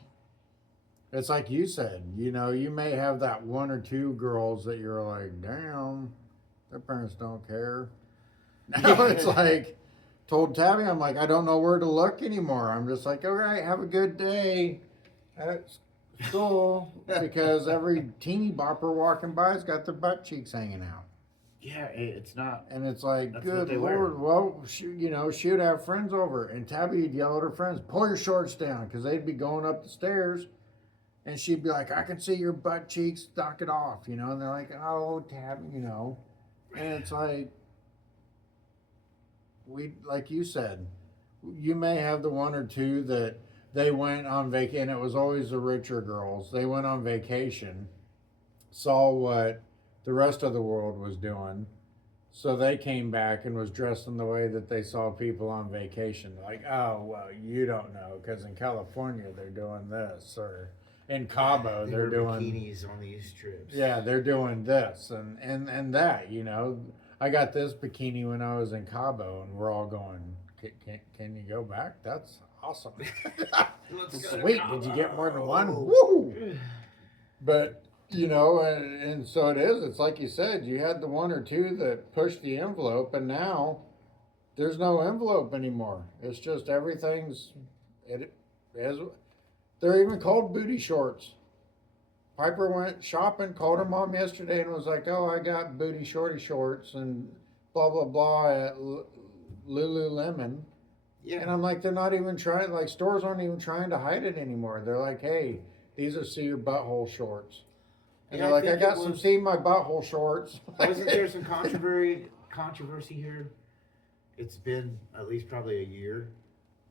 It's like you said, you know, you may have that one or two girls that you're like, damn, their parents don't care. Now it's like, told Tabby, I'm like, I don't know where to look anymore. I'm just like, all right, have a good day at school, because every teeny bopper walking by has got their butt cheeks hanging out. Yeah, it's not. And it's like, That's what good they wear. Lord, well, you know, she'd have friends over, and Tabby would yell at her friends, pull your shorts down, because they'd be going up the stairs, and she'd be like, I can see your butt cheeks, knock it off, you know, and they're like, oh, Tabby, you know, and it's like, like you said, you may have the one or two that they went on vacation, and it was always the richer girls, they went on vacation, saw what the rest of the world was doing, so they came back and was dressed in the way that they saw people on vacation. Like, oh, well, you don't know, because in California they're doing this, or in Cabo They they're wear doing bikinis on these trips. yeah, they're doing this and that. You know, I got this bikini when I was in Cabo, and we're all going, can you go back? That's awesome. Sweet. Did you get more than one? Woo! But you know, and so it is. It's like you said, you had the one or two that pushed the envelope, and now there's no envelope anymore. It's just everything's it is. They're even called booty shorts. Piper went shopping, called her mom yesterday, and was like, "Oh, I got booty shorty shorts and blah blah blah at Lululemon." Yeah. And I'm like, they're not even trying. Like, stores aren't even trying to hide it anymore. They're like, "Hey, these are see your butthole shorts." And Yeah, they're like, I think got it some was- see my butthole shorts. Wasn't there some controversy here? It's been at least probably a year,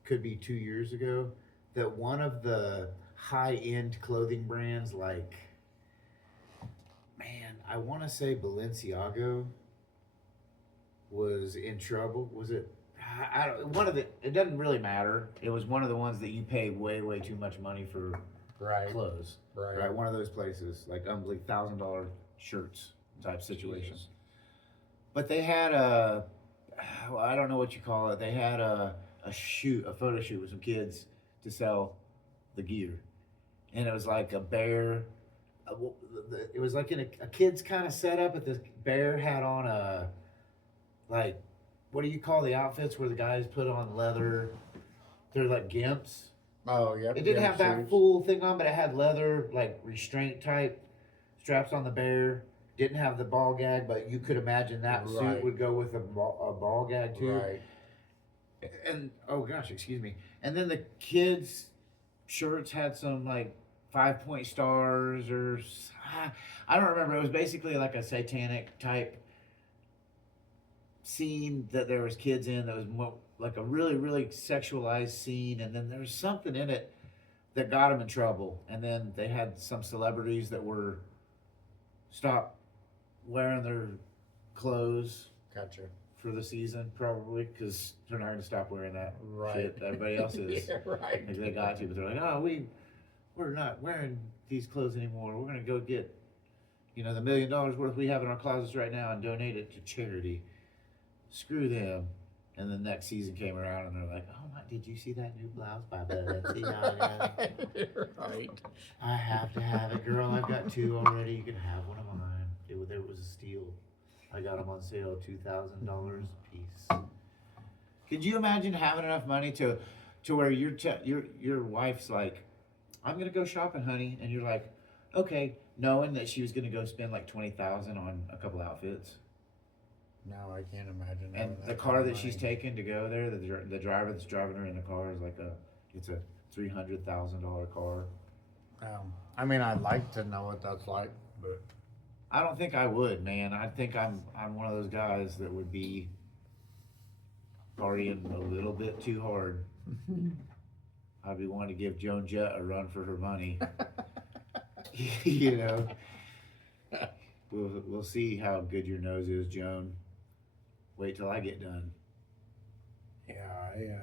could be 2 years ago, that one of the high-end clothing brands, like, man, I want to say Balenciaga, was in trouble. Was it? I don't. One of the. It doesn't really matter. It was one of the ones that you pay way too much money for Right. clothes. Right. One of those places, like unbelievable $1,000 shirts type situation. Jesus. But they had well, I don't know what you call it. They had a photo shoot with some kids to sell the gear, and it was like a bear. It was like in a kid's kind of setup, but this bear had on like, what do you call the outfits where the guys put on leather? They're like gimps. Oh, yeah. It didn't have that full thing on, but it had leather, like restraint type straps on the bear. Didn't have the ball gag, but you could imagine that suit Right. would go with a ball gag too. Right. And oh gosh, excuse me. And then the kids' shirts had some like 5-point stars or I don't remember. It was basically like a satanic type scene that there was kids in. That was like a really sexualized scene, and then there was something in it that got them in trouble. And then they had some celebrities that were stopped wearing their clothes Gotcha. for the season, probably, because they're not going to stop wearing that Right. shit. Everybody else is. Yeah, right. Like they got to, but they're like, oh, we're not wearing these clothes anymore. We're going to go get, the $1 million worth we have in our closets right now and donate it to charity. Screw them. And then next season came around and they're like, oh my, did you see that new blouse by Balenciaga? Right. I have to have it, girl. I've got 2 already. You can have one of mine. It was a steal. I got them on sale, $2,000 a piece. Could you imagine having enough money to where your wife's like, I'm gonna go shopping, honey, and you're like, okay, knowing that she was gonna go spend like $20,000 on a couple outfits, No, I can't imagine. and having the that car kind that of she's money. taking to go there, the driver that's driving her in the car is like it's a $300,000 car. I mean, I'd like to know what that's like, but I don't think I would, man. I think I'm one of those guys that would be partying a little bit too hard. I'd be wanting to give Joan Jett a run for her money. You know, we'll see how good your nose is, Joan. Wait till I get done. Yeah,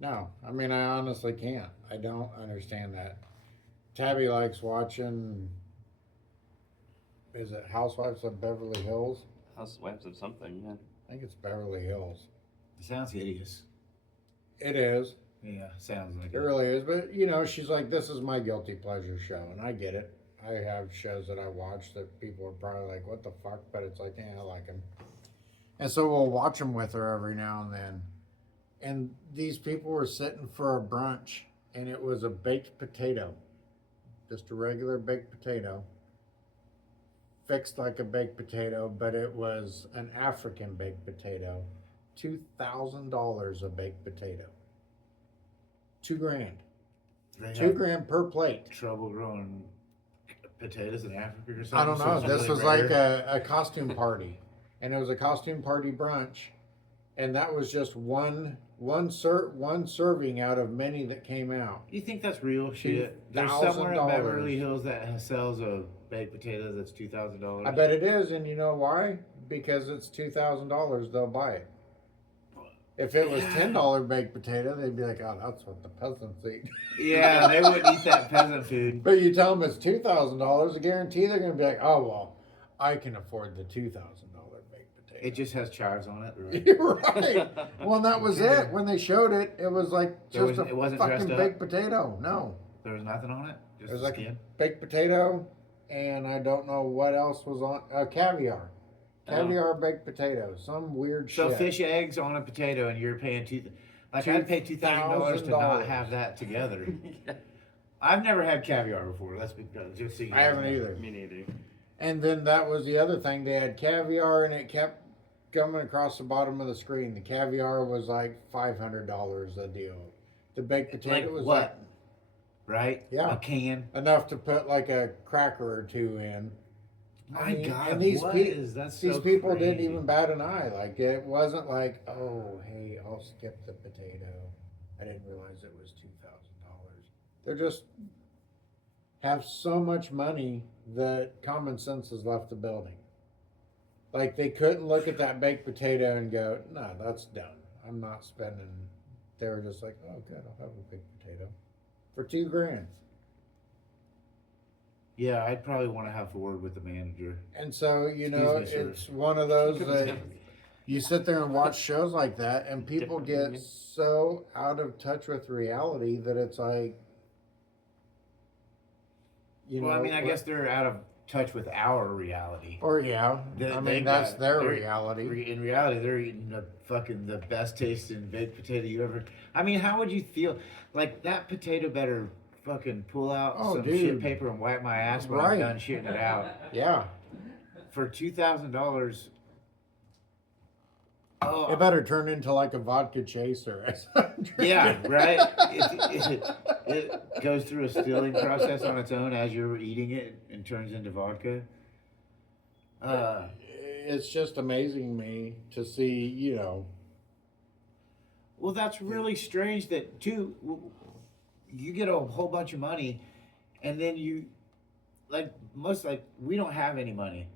no, I mean, I honestly can't. I don't understand that. Tabby likes watching, is it Housewives of Beverly Hills? Housewives of something, yeah. I think it's Beverly Hills. It sounds hideous. It is. Yeah, sounds like It really is. But, you know, she's like, this is my guilty pleasure show. And I get it. I have shows that I watch that people are probably like, what the fuck? But it's like, yeah, I like them. And so we'll watch them with her every now and then. And these people were sitting for a brunch, and it was a baked potato. Just a regular baked potato. Fixed like a baked potato, but it was an African baked potato. $2,000 a baked potato. $2,000. They $2,000 per plate. trouble growing potatoes in Africa or something. I don't know. So it's This really was like rare. a costume party, and it was a costume party brunch, and that was just one serving out of many that came out. You think that's real shit? There's somewhere in $2,000. Beverly Hills that sells a baked potato that's $2,000. I bet it is, and you know why? Because it's $2,000. They'll buy it. If it was $10 baked potato, they'd be like, "Oh, that's what the peasants eat." Yeah, they wouldn't eat that peasant food. But you tell them it's $2,000, I guarantee they're going to be like, "Oh well, I can afford the $2,000 baked potato." It just has chives on it. Right? You're right. Well, that was it. When they showed it, it was like just It wasn't a dressed fucking up? baked potato. No, There was nothing on it. Just it was the like skin. a baked potato, and I don't know what else was on. Caviar. Caviar baked potato, some weird So shit. fish eggs on a potato, and you're paying I'd pay $2,000 to not have that together. I've never had caviar before. Let's be just so you I guys haven't know. either. Me neither. And then that was the other thing. They had caviar, and it kept coming across the bottom of the screen. The caviar was like $500 a deal. The baked potato Like was what? Right? Yeah. A can. like enough to put like a cracker or two in. My God, and these that's these so people didn't crazy. even bat an eye. Like it wasn't like, oh, hey, I'll skip the potato. I didn't realize it was $2,000. They're just have so much money that common sense has left the building. Like they couldn't look at that baked potato and go, no, that's done. I'm not spending. They were just like, oh, good, I'll have a baked potato for $2,000. Yeah, I'd probably want to have a word with the manager. And so, you Excuse know, me, sir. it's one of those that you sit there and watch shows like that, and people get so out of touch with reality that it's like, you Well, know. I mean, I guess they're out of touch with our reality. Or yeah, They- I they mean that's got- their they're- reality. In reality, they're eating the best tasting baked potato you ever. I mean, how would you feel? Like that potato better fucking pull out Oh, some dude. shit paper and wipe my ass when I'm Right. done shitting it out. Yeah, For $2,000. Oh, it better turn into like a vodka chaser. yeah, right. It goes through a stilling process on its own as you're eating it and turns into vodka. It's just amazing me to see, you know. Well, that's really strange that too. You get a whole bunch of money, and then you, like we don't have any money.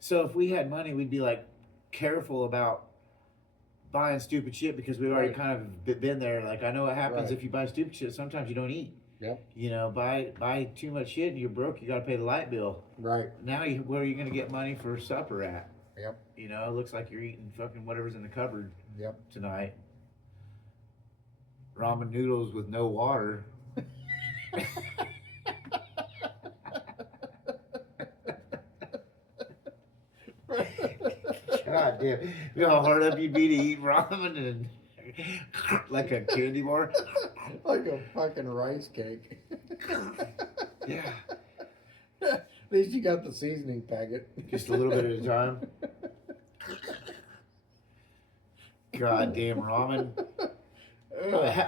So if we had money, we'd be like careful about buying stupid shit because we've already Right. kind of been there. Like I know what happens Right. if you buy stupid shit. Sometimes you don't eat. Yep. You know, buy too much shit and you're broke. You got to pay the light bill. Right. Now, where are you going to get money for supper at? Yep. You know, it looks like you're eating fucking whatever's in the cupboard Yep. tonight. Ramen noodles with no water. God damn. You know how hard up you'd be to eat ramen and like a candy bar? Like a fucking rice cake. Yeah. At least you got the seasoning packet. Just a little bit at a time. God damn ramen.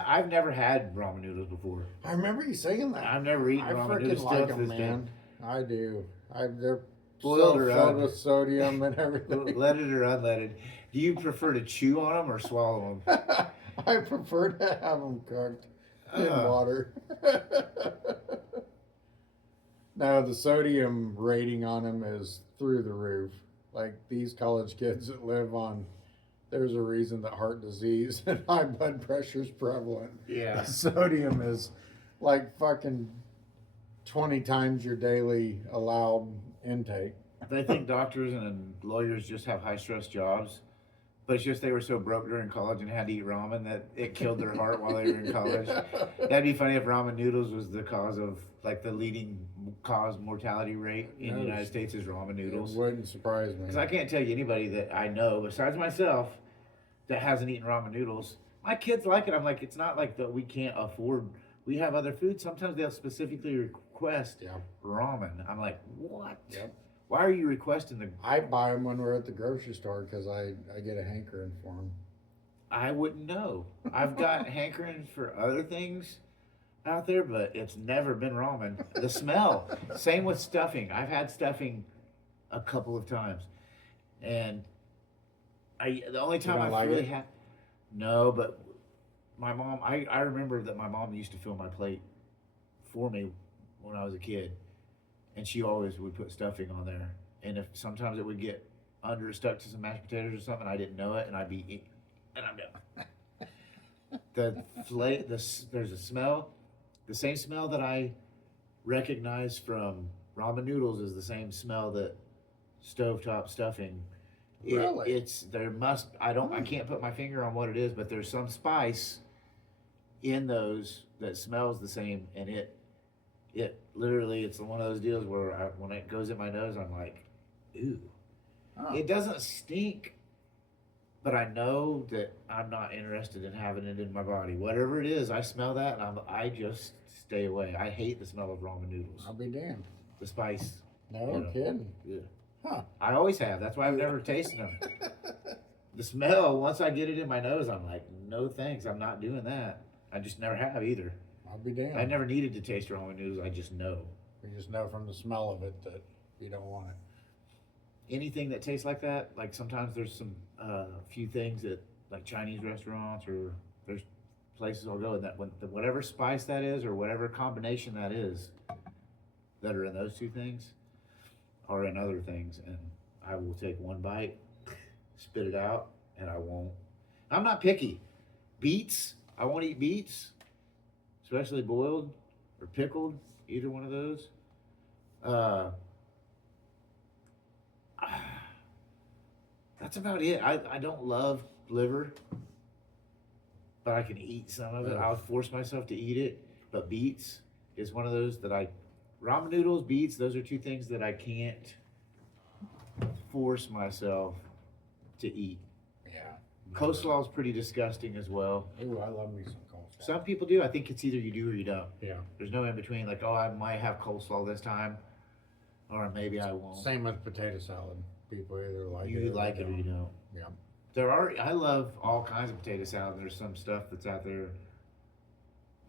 I've never had ramen noodles before. I remember you saying that. I've never eaten I ramen freaking noodles like still to them, this day. man. I do. They're Boiled so or filled un- with sodium and everything. Leaded or unleaded? Do you prefer to chew on them or swallow them? I prefer to have them cooked in water. No, the sodium rating on them is through the roof. Like these college kids that live on, there's a reason that heart disease and high blood pressure is prevalent. Yeah. The sodium is like fucking 20 times your daily allowed intake. They think doctors and lawyers just have high stress jobs, but it's just they were so broke during college and had to eat ramen that it killed their heart while they were in college. That'd be funny if ramen noodles was the cause of, like, the leading cause mortality rate in the United States is ramen noodles. It wouldn't surprise me. Because I can't tell you anybody that I know besides myself that hasn't eaten ramen noodles. My kids like it. I'm like, it's not like that we can't afford. We have other food. Sometimes they'll specifically request ramen. I'm like, what? Yep. Why are you requesting the? I buy them when we're at the grocery store because I get a hankering for them. I wouldn't know. I've got hankerings for other things out there, but it's never been ramen. The smell. Same with stuffing. I've had stuffing a couple of times, and the only time I've like really it? had. No, but my mom. I remember that my mom used to fill my plate for me when I was a kid, and she always would put stuffing on there. And if sometimes it would get stuck to some mashed potatoes or something, I didn't know it, and I'd be eating, and I'm done. There's a smell, the same smell that I recognize from ramen noodles is the same smell that stovetop stuffing. Really? I can't put my finger on what it is, but there's some spice in those that smells the same, and it literally, it's one of those deals where when it goes in my nose, I'm like, ooh. Oh. It doesn't stink, but I know that I'm not interested in having it in my body. Whatever it is, I smell that, and I just stay away. I hate the smell of ramen noodles. I'll be damned. The spice. No kidding. Yeah. Huh. I always have. That's why I've never tasted them. The smell, once I get it in my nose, I'm like, no thanks. I'm not doing that. I just never have either. I'll be damned. I never needed to taste ramen noodles. I just know. You just know from the smell of it that you don't want it. Anything that tastes like that, like sometimes there's some few things that, like Chinese restaurants or there's places I'll go and that whatever spice that is or whatever combination that is that are in those two things are in other things, and I will take one bite, spit it out, and I won't. I'm not picky. Beets, I won't eat beets, especially boiled or pickled, either one of those. That's about it. I don't love liver, but I can eat some of it. I'll force myself to eat it. But beets is one of those that ramen noodles, beets, those are two things that I can't force myself to eat. Yeah. Coleslaw is pretty disgusting as well. Ooh, I love me some coleslaw. Some people do. I think it's either you do or you don't. Yeah. There's no in between. Like, oh, I might have coleslaw this time, or maybe I won't. Same with potato salad. People either like You like it or you don't. Yeah. I love all kinds of potato salad. There's some stuff that's out there.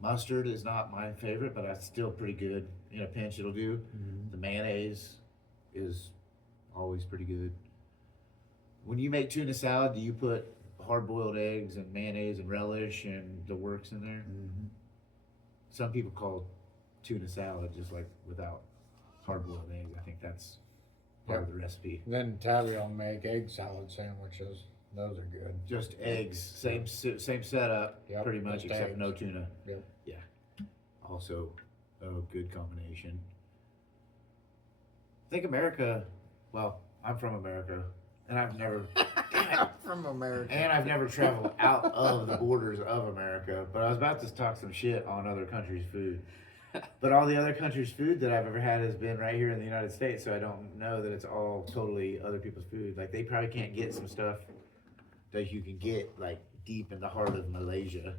Mustard is not my favorite, but it's still pretty good. In a pinch, it'll do. Mm-hmm. The mayonnaise is always pretty good. When you make tuna salad, do you put hard-boiled eggs and mayonnaise and relish and the works in there? Mm-hmm. Some people call tuna salad just like without hard-boiled eggs. I think that's part of the recipe. Then Tabby will make egg salad sandwiches. Those are good. Just eggs, same setup, Yep, pretty much, just except eggs. no tuna. Yep. Yeah. Also, a good combination. I think America. Well, I'm from America, and I've never. From America. And I've never traveled out of the borders of America, but I was about to talk some shit on other countries' food. But all the other countries' food that I've ever had has been right here in the United States, so I don't know that it's all totally other people's food. Like, they probably can't get some stuff that you can get, like, deep in the heart of Malaysia.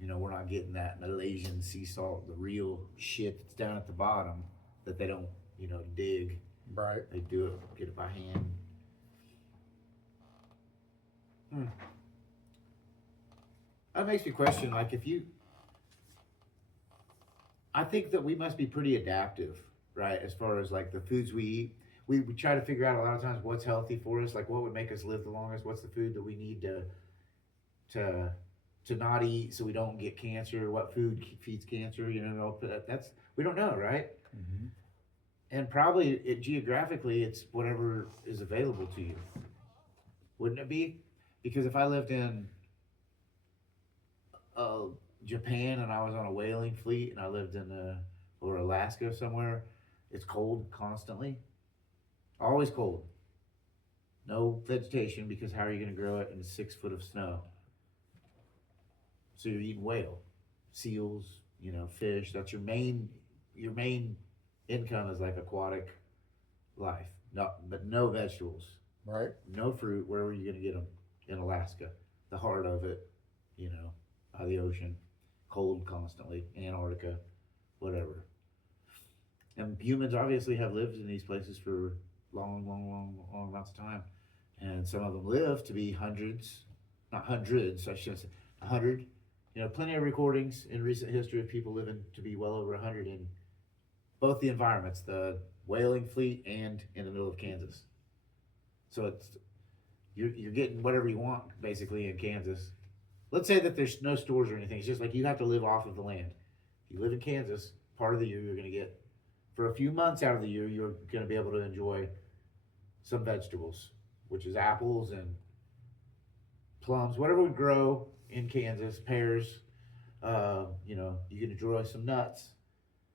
You know, we're not getting that Malaysian sea salt, the real shit that's down at the bottom that they don't, dig. Right. They do it, get it by hand. That makes me question, like, I think that we must be pretty adaptive, right? As far as like the foods we eat, we try to figure out a lot of times what's healthy for us, like what would make us live the longest, what's the food that we need to to not eat so we don't get cancer, what food feeds cancer, that's, we don't know, right? Mhm. And probably geographically, it's whatever is available to you. Wouldn't it be? Because if I lived in uh, Japan and I was on a whaling fleet and I lived in or Alaska somewhere, it's cold constantly, always cold. No vegetation because how are you going to grow it in 6 foot of snow? So you're eating whale, seals, fish. That's your main income is like aquatic life. But no vegetables, Right. no fruit. Where are you going to get them? In Alaska, the heart of it, by the ocean, cold constantly, Antarctica, whatever. And humans obviously have lived in these places for long, long, long, long amounts of time, and some of them live to be hundreds, not hundreds. I shouldn't say 100. Plenty of recordings in recent history of people living to be well over 100 in both the environments, the whaling fleet and in the middle of Kansas. So you're getting whatever you want basically in Kansas. Let's say that there's no stores or anything. It's just like you have to live off of the land. If you live in Kansas, part of the year you're going to get, for a few months out of the year, you're going to be able to enjoy some vegetables, which is apples and plums, whatever would grow in Kansas, pears. You can enjoy some nuts.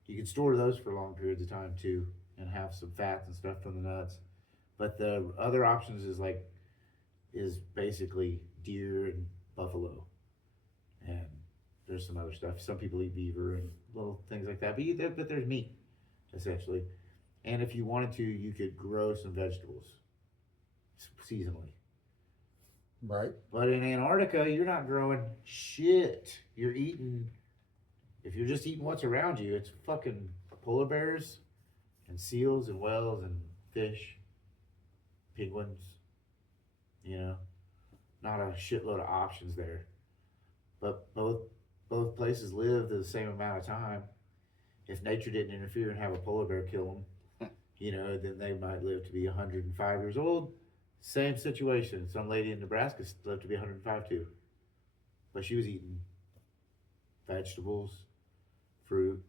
You can store those for long periods of time too, and have some fats and stuff from the nuts. But the other options is basically deer and buffalo, and there's some other stuff. Some people eat beaver and little things like that. But there's meat essentially, and if you wanted to, you could grow some vegetables seasonally. Right. But in Antarctica, you're not growing shit. You're eating. If you're just eating what's around you, it's fucking polar bears and seals and whales and fish, penguins. Not a shitload of options there. But both places live the same amount of time. If nature didn't interfere and have a polar bear kill them, then they might live to be 105 years old. Same situation. Some lady in Nebraska lived to be 105 too. But she was eating vegetables, fruit.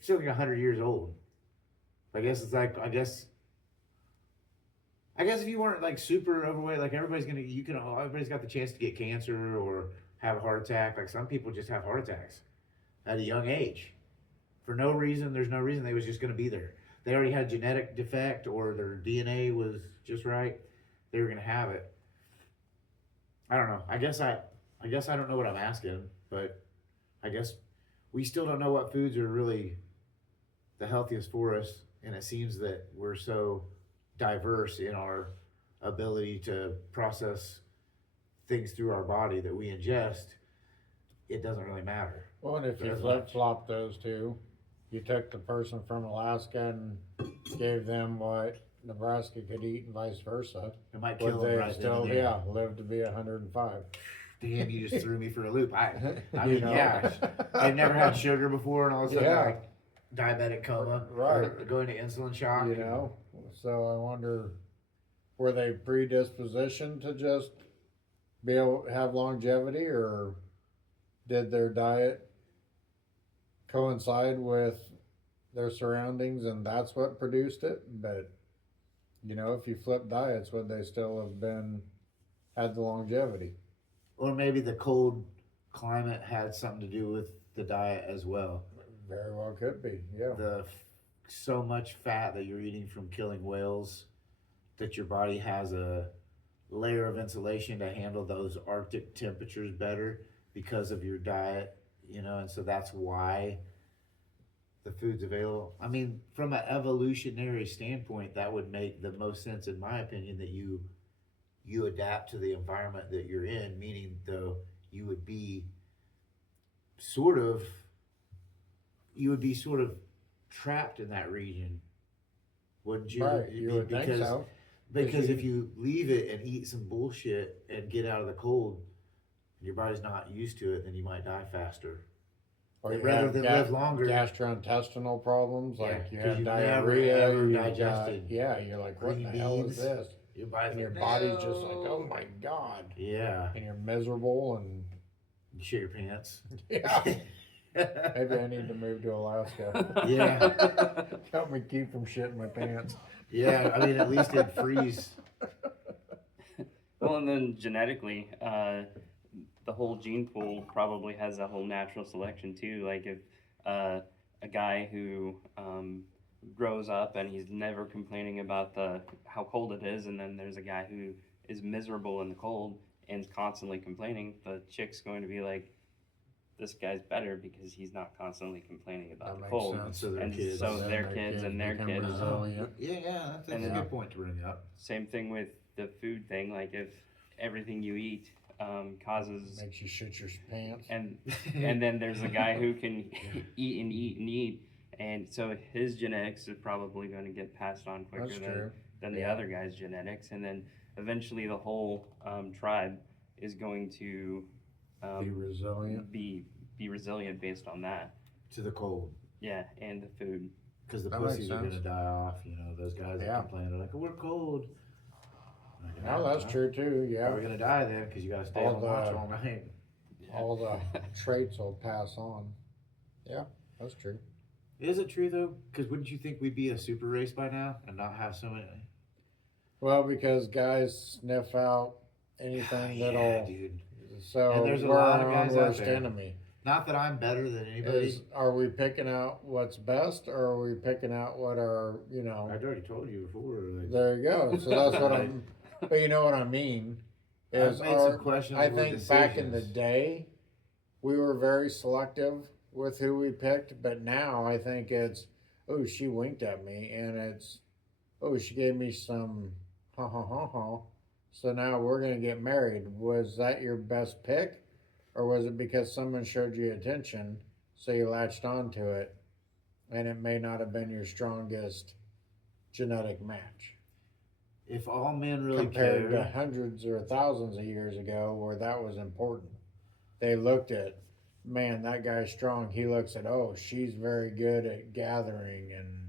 She's like 100 years old. I guess it's like, I guess if you weren't like super overweight, like everybody's got the chance to get cancer or have a heart attack. Like some people just have heart attacks at a young age. For no reason, there's no reason, they was just gonna be there. They already had genetic defect or their DNA was just right. They were gonna have it. I don't know. I guess I don't know what I'm asking, but I guess we still don't know what foods are really the healthiest for us, and it seems that we're so diverse in our ability to process things through our body that we ingest, it doesn't really matter. Well, and if you flip-flop those two, you took the person from Alaska and gave them what Nebraska could eat and vice versa, It might kill would them they right still, then and there. live to be 105? Damn, you just threw me for a loop. I You mean, know? yeah, I've never had sugar before, and all of a sudden, Yeah. like diabetic coma, Right. or going to insulin shock. So I wonder, were they predispositioned to just be able to have longevity, or did their diet coincide with their surroundings and that's what produced it? But if you flip diets, would they still have had the longevity? Or maybe the cold climate had something to do with the diet as well. Very well could be, yeah. So much fat that you're eating from killing whales that your body has a layer of insulation to handle those Arctic temperatures better because of your diet, and so that's why the food's available. I mean, from an evolutionary standpoint, that would make the most sense, in my opinion, that you adapt to the environment that you're in, meaning though you would be sort of trapped in that region, wouldn't you? Right, you would think so. Because if you leave it and eat some bullshit and get out of the cold, your body's not used to it, then you might die faster. Or rather than live longer. Gastrointestinal problems, like you have you've diarrhea, never ever you've digested you're like, what green the hell is beans. this? Your body's And your like, body's "No." just like, oh my God. Yeah. And you're miserable and You shit your pants. Yeah. Maybe I need to move to Alaska. Yeah. Help me keep from shitting my pants. Yeah, I mean, at least it'd freeze. Well, and then genetically, the whole gene pool probably has a whole natural selection too. Like if a guy who grows up and he's never complaining about how cold it is, and then there's a guy who is miserable in the cold and is constantly complaining, the chick's going to be like, this guy's better because he's not constantly complaining about the cold. Sense. So their And kids. so Then their kids and their become kids. resilient. Yeah, that's And a then- good point to bring up. Same thing with the food thing. Like if everything you eat causes, Makes you shit your pants. and then there's a guy who can eat and eat and eat, and so his genetics is probably going to get passed on quicker That's than, true. than the Yeah. other guy's genetics, and then eventually the whole tribe is going to Be resilient. be resilient based on that. To the cold. Yeah, and the food. Because the That makes pussies are sense. going to die off. You know, those guys Yeah. that complain, they're like, oh, we're cold. Like, No, that's "Well, true too. How Yeah. are we going to die then? Because you got to stay All on watch the- all night. All the traits will pass on. Yeah, that's true. Is it true, though? Because wouldn't you think we'd be a super race by now and not have so many? Well, because guys sniff out anything Yeah, that'll. dude. So And there's a we're lot of our guys own out worst there. enemy. Not that I'm better than anybody. Are we picking out what's best, or are we picking out what our, I'd already told you before. Like, There you go. So that's what I'm. But you know what I mean? I've Is made some questionable I think back in the decisions. day, we were very selective with who we picked, but now I think it's, oh, she winked at me, and it's, oh, she gave me some, ha ha ha ha. So now we're gonna get married. Was that your best pick, or was it because someone showed you attention, so you latched onto it, and it may not have been your strongest genetic match? If all men really Compared to cared, hundreds or thousands of years ago where that was important. They looked at, man, that guy's strong. He looks at, oh, she's very good at gathering and,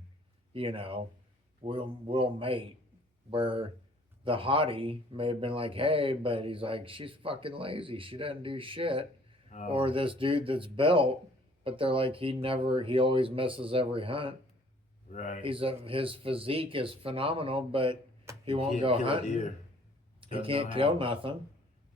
we'll mate. Where the hottie may have been like, hey, but he's like, she's fucking lazy. She doesn't do shit. Or this dude that's built, but they're like, he always misses every hunt. right, His physique is phenomenal, but he won't can't go kill a hunting. deer. He Doesn't can't know kill how. nothing.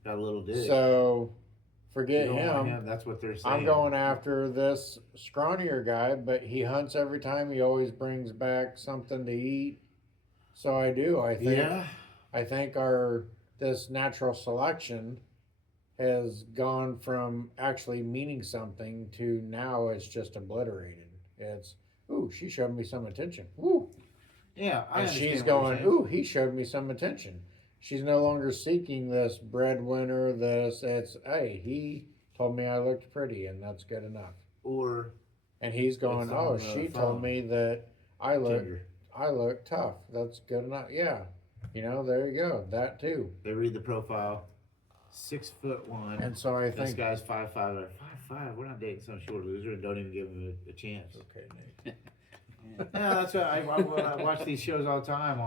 Got a little dick. So You forget don't want him. That's what they're saying. I'm going after this scrawnier guy, but he hunts every time. He always brings back something to eat. So I do. Yeah. I think this natural selection has gone from actually meaning something to now it's just obliterated. It's, ooh, she showed me some attention. Ooh. Yeah. I And understand she's what you're going, saying. ooh, he showed me some attention. She's no longer seeking this breadwinner, it's, hey, he told me I looked pretty, and that's good enough. Or And he's going, It's on oh, the she phone. told me that I Tinder. look tough. That's good enough. Yeah. There you go. That too. They read the profile. 6'1". And so I This think, guy's 5'5". They're 5'5". We're not dating some short loser and don't even give him a chance. okay, Nate. Yeah, that's why I watch these shows all the time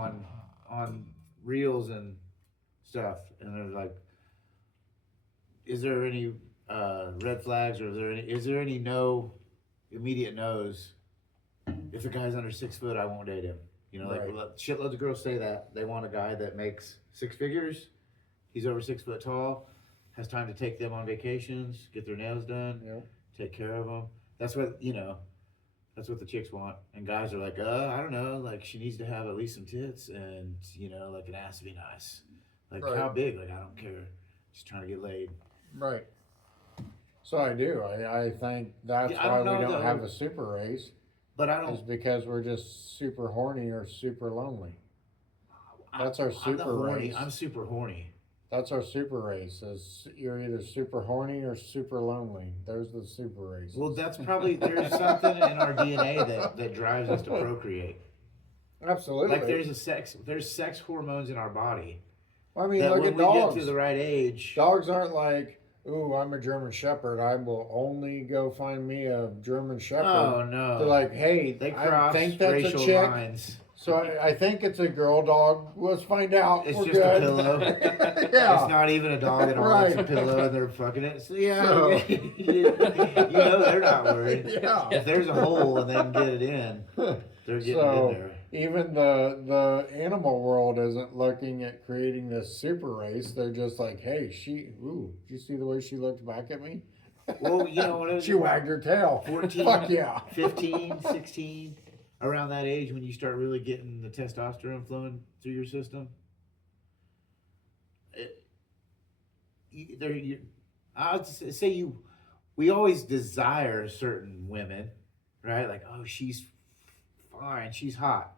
on reels and stuff, and they're like, is there any red flags, or is there any immediate no's? If the guy's under 6 foot, I won't date him. Right. Shitloads of girls say that they want a guy that makes 6 figures. He's over 6 foot tall, has time to take them on vacations, get their nails done, Yep. take care of them. That's what That's what the chicks want. And guys are like, I don't know, like she needs to have at least some tits and, like an ass to be nice. Like Right. how big? Like I don't care. Just trying to get laid. Right. So I do. I think that's Yeah, I why don't we know, don't though. have a super race. But I Is don't. because we're just super horny or super lonely. That's our I'm not super horny. race. I'm super horny. That's our super race. Is you're either super horny or super lonely. Those are the super races. Well, that's probably there's something in our DNA that drives us to procreate. Absolutely. Like there's sex hormones in our body I mean, that look when at we dogs. get to the right age. Dogs aren't like, ooh, I'm a German Shepherd. I will only go find me a German Shepherd. Oh no! They're like, hey, they I cross think that's a racial chick. lines. So I think it's a girl dog. Let's find out. It's We're just good. a pillow. Yeah. It's not even a dog at all. It's a Right. pillow, and they're fucking it. So, yeah, So- you know they're not worried. Yeah. If there's a hole and they can get it in, they're getting So- in there. Even the animal world isn't looking at creating this super race. They're just like, hey, did you see the way she looked back at me? Well, you know what it is? She wagged her tail. 14, Fuck yeah. 15, 16, around that age when you start really getting the testosterone flowing through your system. I would say we always desire certain women, right? Like, oh, she's fine, she's hot,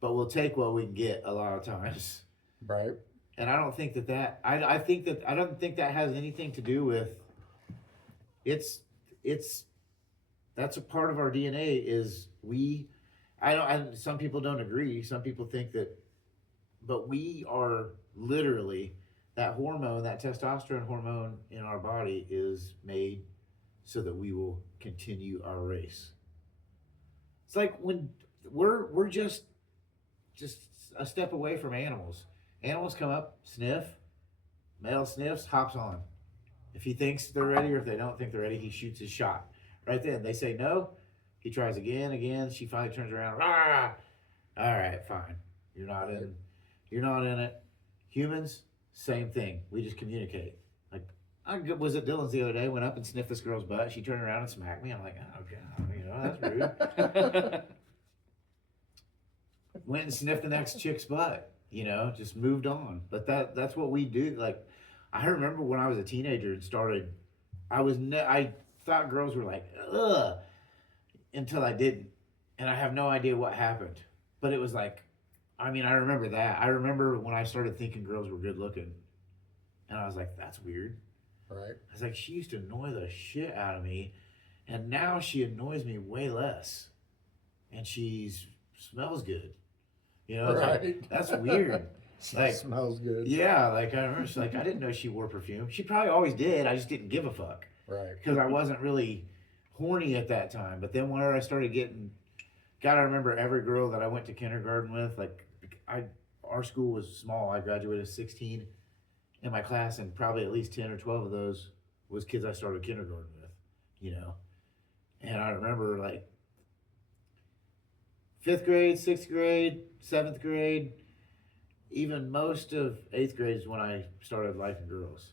but we'll take what we can get a lot of times. Right. And I don't think I don't think that has anything to do with that's a part of our DNA is some people don't agree. Some people think that, but we are literally that hormone, that testosterone hormone in our body is made so that we will continue our race. It's like when we're just a step away from animals. Animals come up, sniff, male sniffs, hops on. If he thinks they're ready or if they don't think they're ready, he shoots his shot. Right then, they say no. He tries again. She finally turns around. Rah! All right, fine. You're not in it. Humans, same thing. We just communicate. Like, I was at Dylan's the other day, went up and sniffed this girl's butt. She turned around and smacked me. I'm like, oh, God, that's rude. Went and sniffed the next chick's butt, just moved on. But that's what we do. Like, I remember when I was a teenager and started, I thought girls were like, ugh, until I didn't. And I have no idea what happened. But it was like, I remember that. I remember when I started thinking girls were good looking. And I was like, that's weird. Right. I was like, she used to annoy the shit out of me. And now she annoys me way less. And she smells good. It's Right. like, that's weird. Like, Smells good. yeah, like I remember, she's like, I didn't know she wore perfume. She probably always did. I just didn't give a fuck Right. because I wasn't really horny at that time. But then whenever I started getting, God, I remember every girl that I went to kindergarten with. Like, our school was small. I graduated 16 in my class, and probably at least 10 or 12 of those was kids I started kindergarten with. And I remember like 5th grade, 6th grade, 7th grade. Even most of 8th grade is when I started liking girls.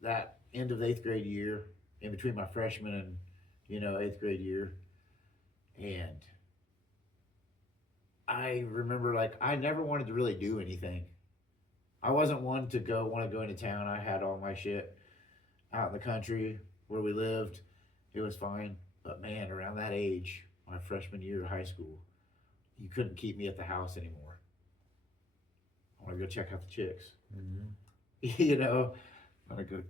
That end of 8th grade year, in between my freshman and 8th grade year, and I remember like I never wanted to really do anything. I wasn't one to want to go into town. I had all my shit out in the country where we lived. It was fine, but man, around that age, my freshman year of high school, you couldn't keep me at the house anymore. I want to go check out the chicks. Mm-hmm. I want to go.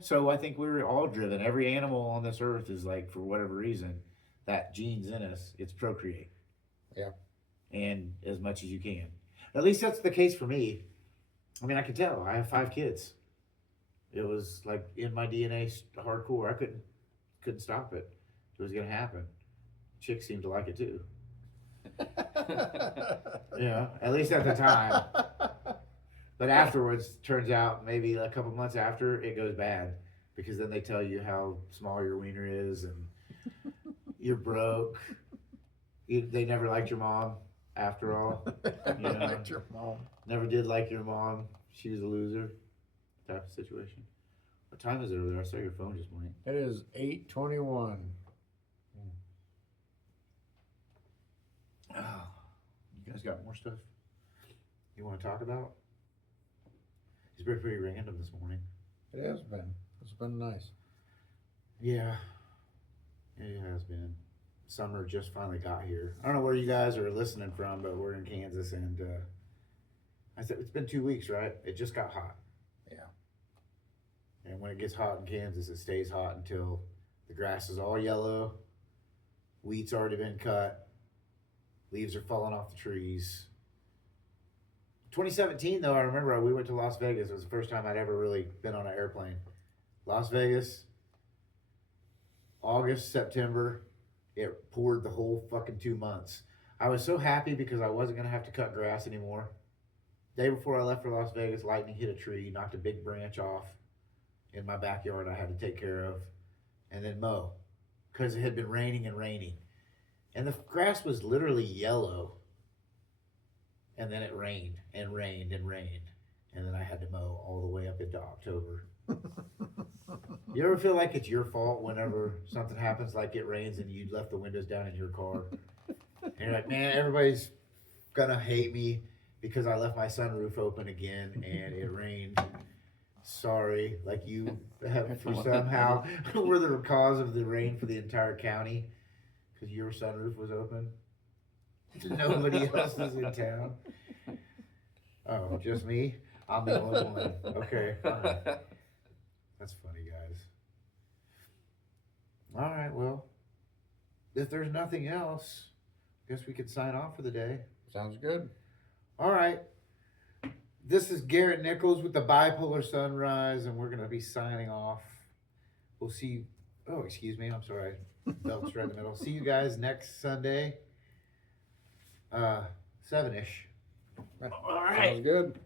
So I think we're all driven. Every animal on this earth is like, for whatever reason, that gene's in us. It's procreate. Yeah. And as much as you can. At least that's the case for me. I can tell. I have 5 kids. It was like in my DNA hardcore. I couldn't stop it. It was gonna happen. Chicks seemed to like it too. At least at the time. But afterwards, turns out maybe a couple months after, it goes bad because then they tell you how small your wiener is and you're broke. They never liked your mom after all. Liked your mom. Never did like your mom. She was a loser. Type of situation. What time is it over there? I saw your phone just blink. It is 8:21. Oh, you guys got more stuff you want to talk about? It's been pretty random this morning. It has been. It's been nice. Yeah, it has been. Summer just finally got here. I don't know where you guys are listening from, but we're in Kansas, and I said it's been 2 weeks, right? It just got hot. Yeah. And when it gets hot in Kansas, it stays hot until the grass is all yellow, wheat's already been cut, leaves are falling off the trees. 2017, though, I remember we went to Las Vegas. It was the first time I'd ever really been on an airplane. Las Vegas, August, September, It poured the whole fucking 2 months. I was so happy because I wasn't gonna have to cut grass anymore. Day before I left for Las Vegas, lightning hit a tree, knocked a big branch off in my backyard I had to take care of, and then mow because it had been raining and raining. And the grass was literally yellow. And then it rained and rained and rained. And then I had to mow all the way up into October. You ever feel like it's your fault whenever something happens, like it rains and you left the windows down in your car? And you're like, man, everybody's gonna hate me because I left my sunroof open again and it rained. Sorry, like you have for somehow were the cause of the rain for the entire county because your sunroof was open. Nobody else is in town. Oh, just me? I'm the only one. Okay, fine. That's funny, guys. All right, well, if there's nothing else, I guess we could sign off for the day. Sounds good. All right. This is Garrett Nichols with the Bipolar Sunrise, and we're going to be signing off. We'll see you. Oh, excuse me. I'm sorry. Belt's right in the middle. See you guys next Sunday. 7-ish. All right. Sounds good.